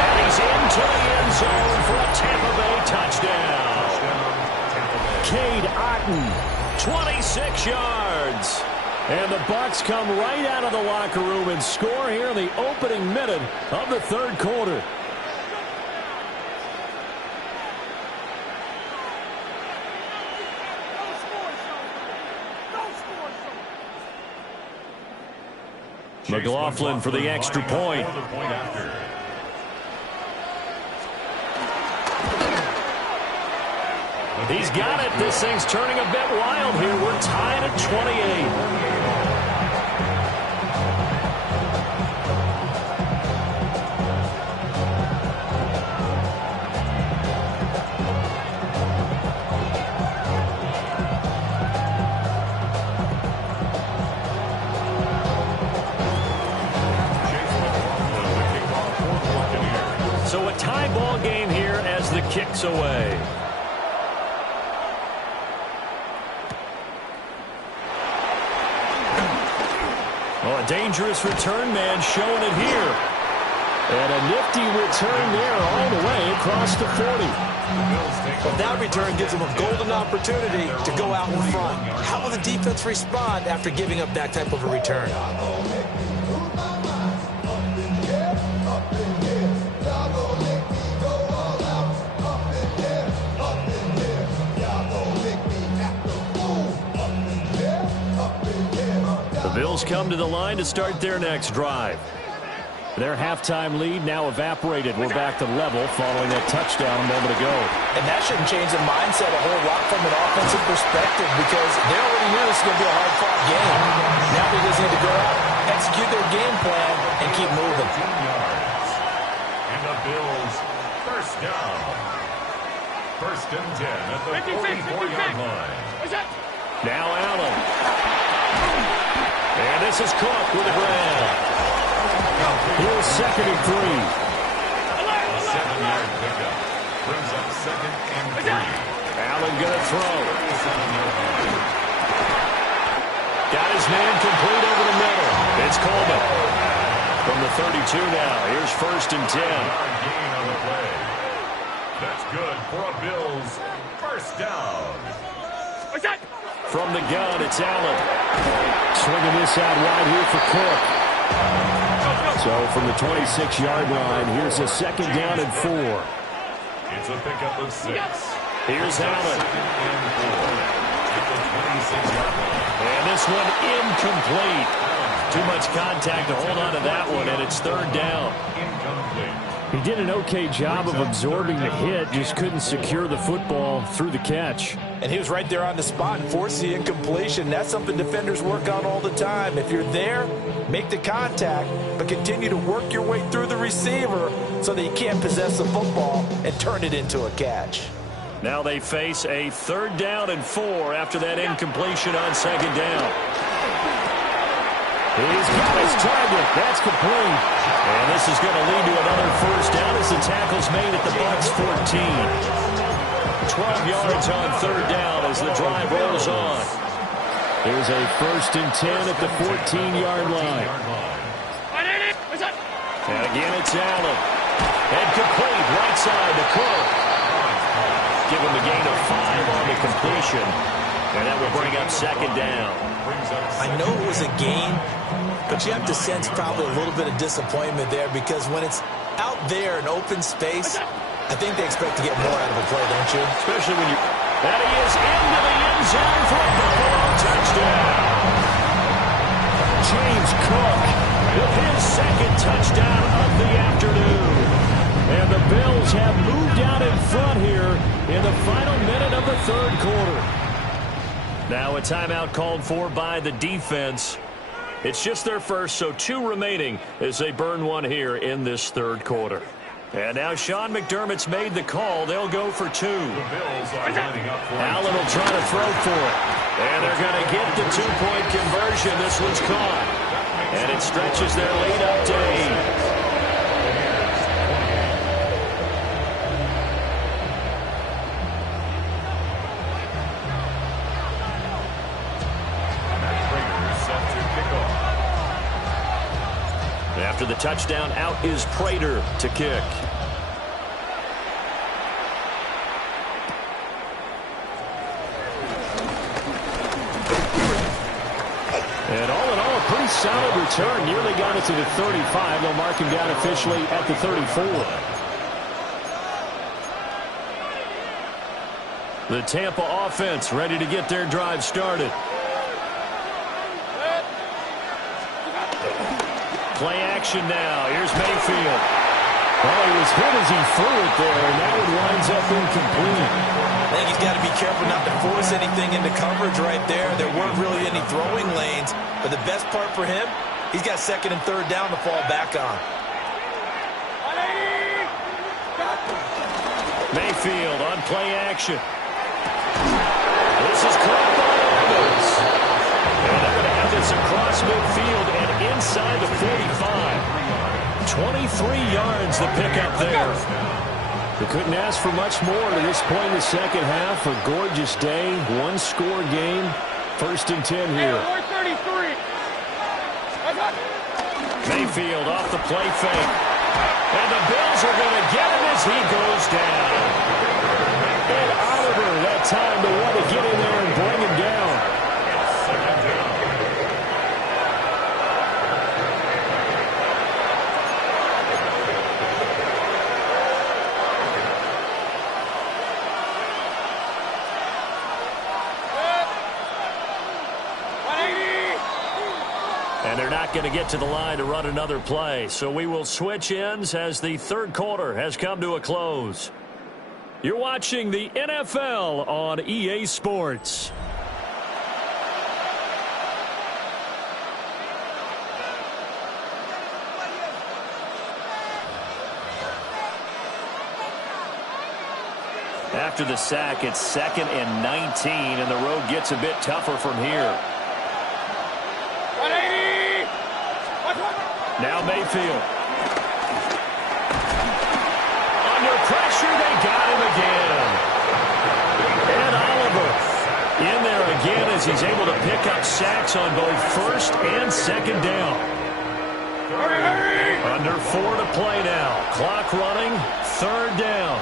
And he's into the end zone for a Tampa Bay touchdown. Cade Otten. 26 yards. And the Bucs come right out of the locker room and score here in the opening minute of the third quarter. McLaughlin for the extra point. He's got it. This thing's turning a bit wild here. We're tied at 28. So a tie ball game here as the kick's away. Oh, a dangerous return man showing it here. And a nifty return there all the way across the 40. Well, that return gives them a golden opportunity to go out in front. How will the defense respond after giving up that type of a return? The Bills come to the line to start their next drive. Their halftime lead now evaporated. We're back to level following that touchdown a moment ago. And that shouldn't change the mindset a whole lot from an offensive perspective because they already knew this was going to be a hard-fought game. Now they just need to go out, execute their game plan, and keep moving. And the Bills first down. 1st and 10 at the 44-yard line. Now Allen. And this is Cook with a grab. Here's 2nd and 3. A 7-yard pickup. Brings up 2nd and 3. Allen gonna throw. Got his man complete over the middle. It's Coleman. From the 32 now. Here's 1st and 10. Gain on the play. That's good for a Bills first down. From the gun, it's Allen. Swinging this out wide here for Cook. So from the 26-yard line, here's a 2nd down and 4. It's a pickup of 6. Here's Allen. And 4 at the 26-yard line. And this one incomplete. Too much contact to hold on to that one, and it's 3rd down. Incomplete. He did an okay job of absorbing the hit, just couldn't secure the football through the catch. And he was right there on the spot and forced the incompletion. That's something defenders work on all the time. If you're there, make the contact, but continue to work your way through the receiver so that you can't possess the football and turn it into a catch. Now they face a 3rd down and 4 after that incompletion on 2nd down. He's got his target. That's complete. And this is going to lead to another 1st down as the tackle's made at the Bucs 14. 12 yards on 3rd down as the drive rolls on. There's a 1st and 10 at the 14-yard line. And again, it's Allen. And complete right side to Cook. Give him a gain of 5 on the completion. And that will bring up 2nd down. I know it was a gain, but you have to sense probably a little bit of disappointment there because when it's out there in open space, I think they expect to get more out of a play, don't you? Especially when you... And he is into the end zone for a Buffalo touchdown. James Cook with his second touchdown of the afternoon. And the Bills have moved out in front here in the final minute of the third quarter. Now a timeout called for by the defense. It's just their first, so 2 remaining as they burn one here in this third quarter. And now Sean McDermott's made the call. They'll go for 2. The Bills are lining up for Allen will try to throw for it. And they're going to get the 2-point conversion. This one's caught. And it stretches their lead up to 8. After the touchdown, out is Prater to kick. And all in all, a pretty solid return. Nearly got it to the 35. They'll mark him down officially at the 34. The Tampa offense ready to get their drive started. Play action now. Here's Mayfield. Well, he was hit as he threw it there, and that one winds up incomplete. I think he's got to be careful not to force anything into coverage right there. There weren't really any throwing lanes, but the best part for him, he's got second and third down to fall back on. Mayfield on play action. This is caught by Evans. And they're going to have this across midfield and inside the 45. 23 yards the pickup there. They couldn't ask for much more to this point in the second half. A gorgeous day, one-score game. 1st and 10 here. Mayfield off the play fake. And the Bills are going to get him as he goes down. And Oliver, that time to want to get in there and bring him down. And they're not going to get to the line to run another play. So we will switch ends as the third quarter has come to a close. You're watching the NFL on EA Sports. After the sack, it's 2nd and 19, and the road gets a bit tougher from here. Now Mayfield. Under pressure, they got him again. And Oliver in there again as he's able to pick up sacks on both 1st and 2nd down. Under 4 to play now. Clock running, 3rd down.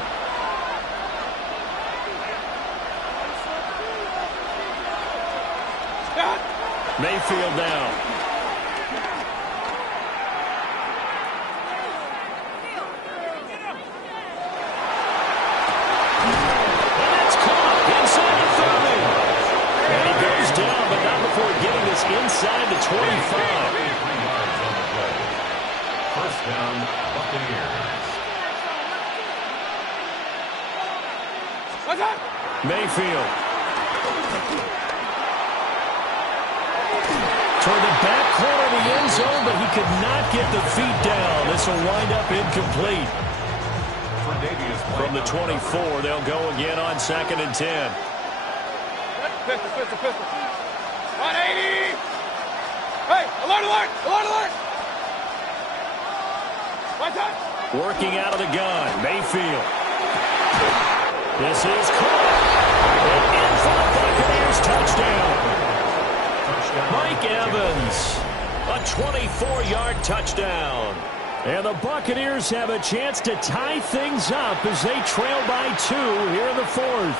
Mayfield now. Inside the 25. 3 yards on the play. 1st down, Buccaneers. Mayfield. Toward the back corner of the end zone, but he could not get the feet down. This will wind up incomplete. From the 24, they'll go again on 2nd and 10. Pistol. 180! Hey, alert, alert, alert, alert! Working out of the gun, Mayfield. This is caught. And in for the Buccaneers touchdown. Mike Evans, a 24-yard touchdown. And the Buccaneers have a chance to tie things up as they trail by 2 here in the 4th.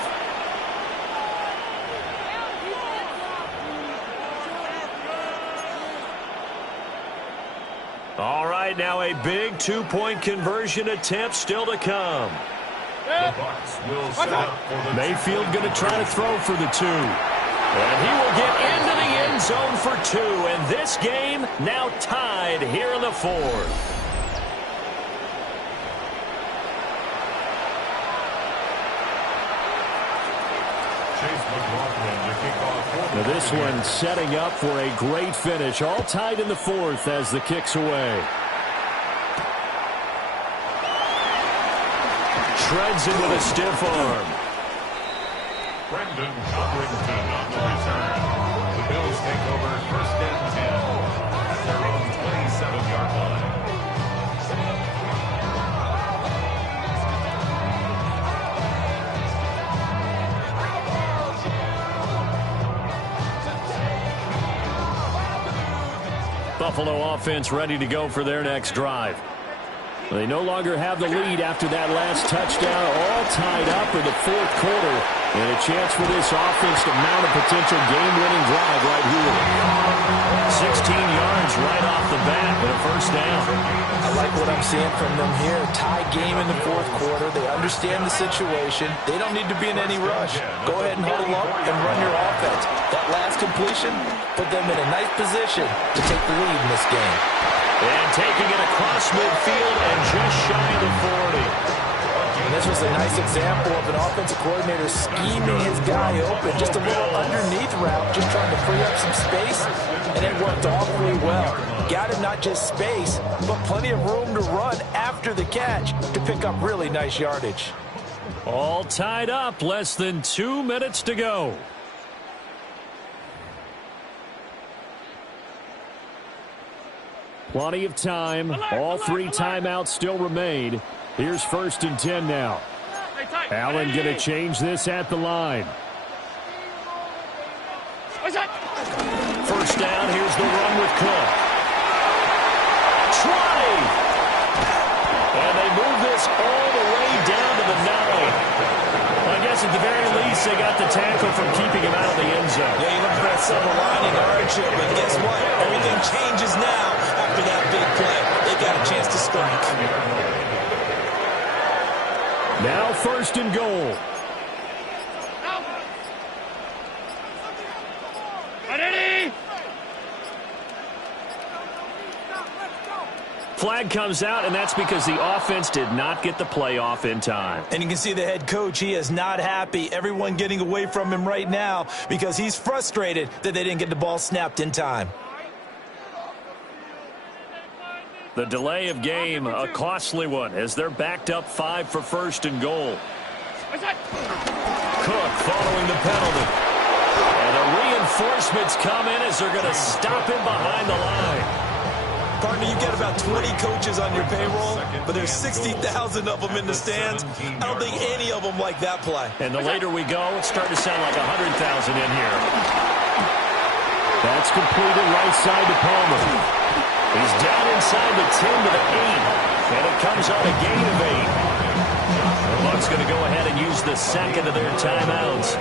All right, now a big 2-point conversion attempt still to come. The Bucs will set up for the Mayfield going to try to throw for the 2. And he will get into the end end zone for 2, and this game now tied here in the 4th. Now this one setting up for a great finish. All tied in the 4th as the kick's away. Shreds it with a stiff arm. Brendan Codrington on the return. The Bills take over 1st and 10 at their own 27-yard line. Buffalo offense ready to go for their next drive. They no longer have the lead after that last touchdown, all tied up in the 4th quarter. And a chance for this offense to mount a potential game-winning drive right here. 16 yards right off the bat with a 1st down. I like what I'm seeing from them here. Tie game in the 4th quarter. They understand the situation. They don't need to be in any rush. Go ahead and huddle up and run your offense. That last completion put them in a nice position to take the lead in this game. And taking it across midfield and just shy of the 40. And this was a nice example of an offensive coordinator scheming his guy open. Just a little underneath route, just trying to free up some space, and it worked awfully well. Got him not just space, but plenty of room to run after the catch to pick up really nice yardage. All tied up, less than 2 minutes to go. Plenty of time. All 3 timeouts still remain. Here's 1st and 10 now. Allen going to change this at the line. 1st down, here's the run with Cook. Try! And they move this all the way down to the 9. Well, I guess at the very least they got the tackle from keeping him out of the end zone. Yeah, you look for that silver lining hardship, but guess what? Everything changes now after that big play. They got a chance to strike. Now 1st and goal. Flag comes out, and that's because the offense did not get the play off in time. And you can see the head coach, he is not happy. Everyone getting away from him right now because he's frustrated that they didn't get the ball snapped in time. The delay of game, a costly one, as they're backed up 5 for 1st and goal. Cook following the penalty. And the reinforcements come in as they're going to stop him behind the line. Partner, you get about 20 coaches on your payroll, but there's 60,000 of them in the stands. I don't think any of them like that play. And the later we go, it's starting to sound like 100,000 in here. That's completed right side to Palmer. He's down inside the 10 to the 8, and it comes on a gain of 8. The Bucs going to go ahead and use the 2nd of their timeouts,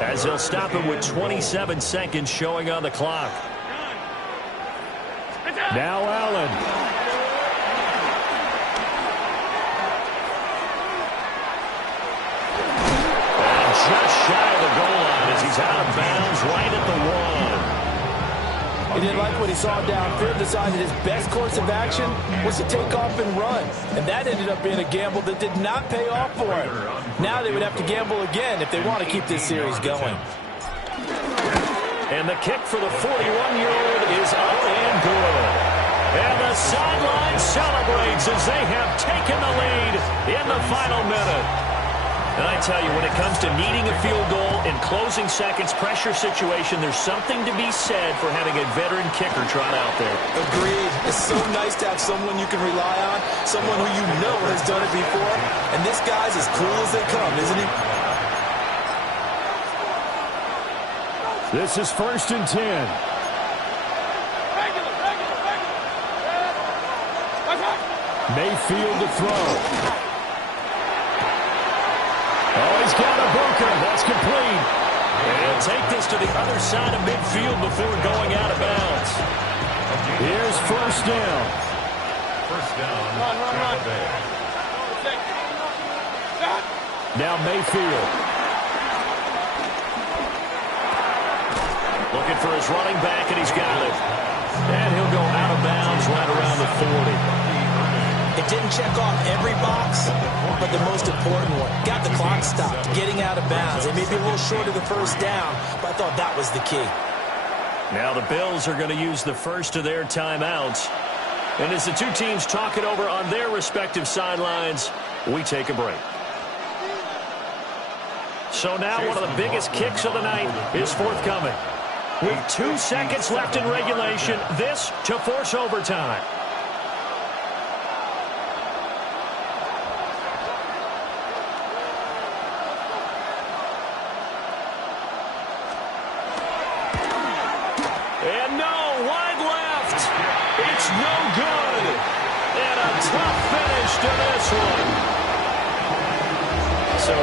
as they'll stop him with 27 seconds showing on the clock. Now Allen. And just shy of the goal line as he's out of bounds right at the 1. He didn't like what he saw downfield, decided his best course of action was to take off and run. And that ended up being a gamble that did not pay off for him. Now they would have to gamble again if they want to keep this series going. And the kick for the 41-year-old is up and good. And the sideline celebrates as they have taken the lead in the final minute. And I tell you, when it comes to needing a field goal in closing seconds, pressure situation, there's something to be said for having a veteran kicker trot out there. Agreed. It's so nice to have someone you can rely on, someone who you know has done it before. And this guy's as cool as they come, isn't he? This is 1st and 10. Mayfield to throw. Oh, he's got a bunker. That's complete. And take this to the other side of midfield before going out of bounds. Here's 1st down. 1st down. Run. Now Mayfield. Looking for his running back, and he's got it. And he'll go out of bounds right around the 40. It didn't check off every box, but the most important one. Got the clock stopped, getting out of bounds. They may be a little short of the first down, but I thought that was the key. Now the Bills are going to use the first of their timeouts. And as the two teams talk it over on their respective sidelines, we take a break. So now one of the biggest kicks of the night is forthcoming. With 2 seconds left in regulation, this to force overtime. And no, wide left. It's no good. And a tough finish to this one. So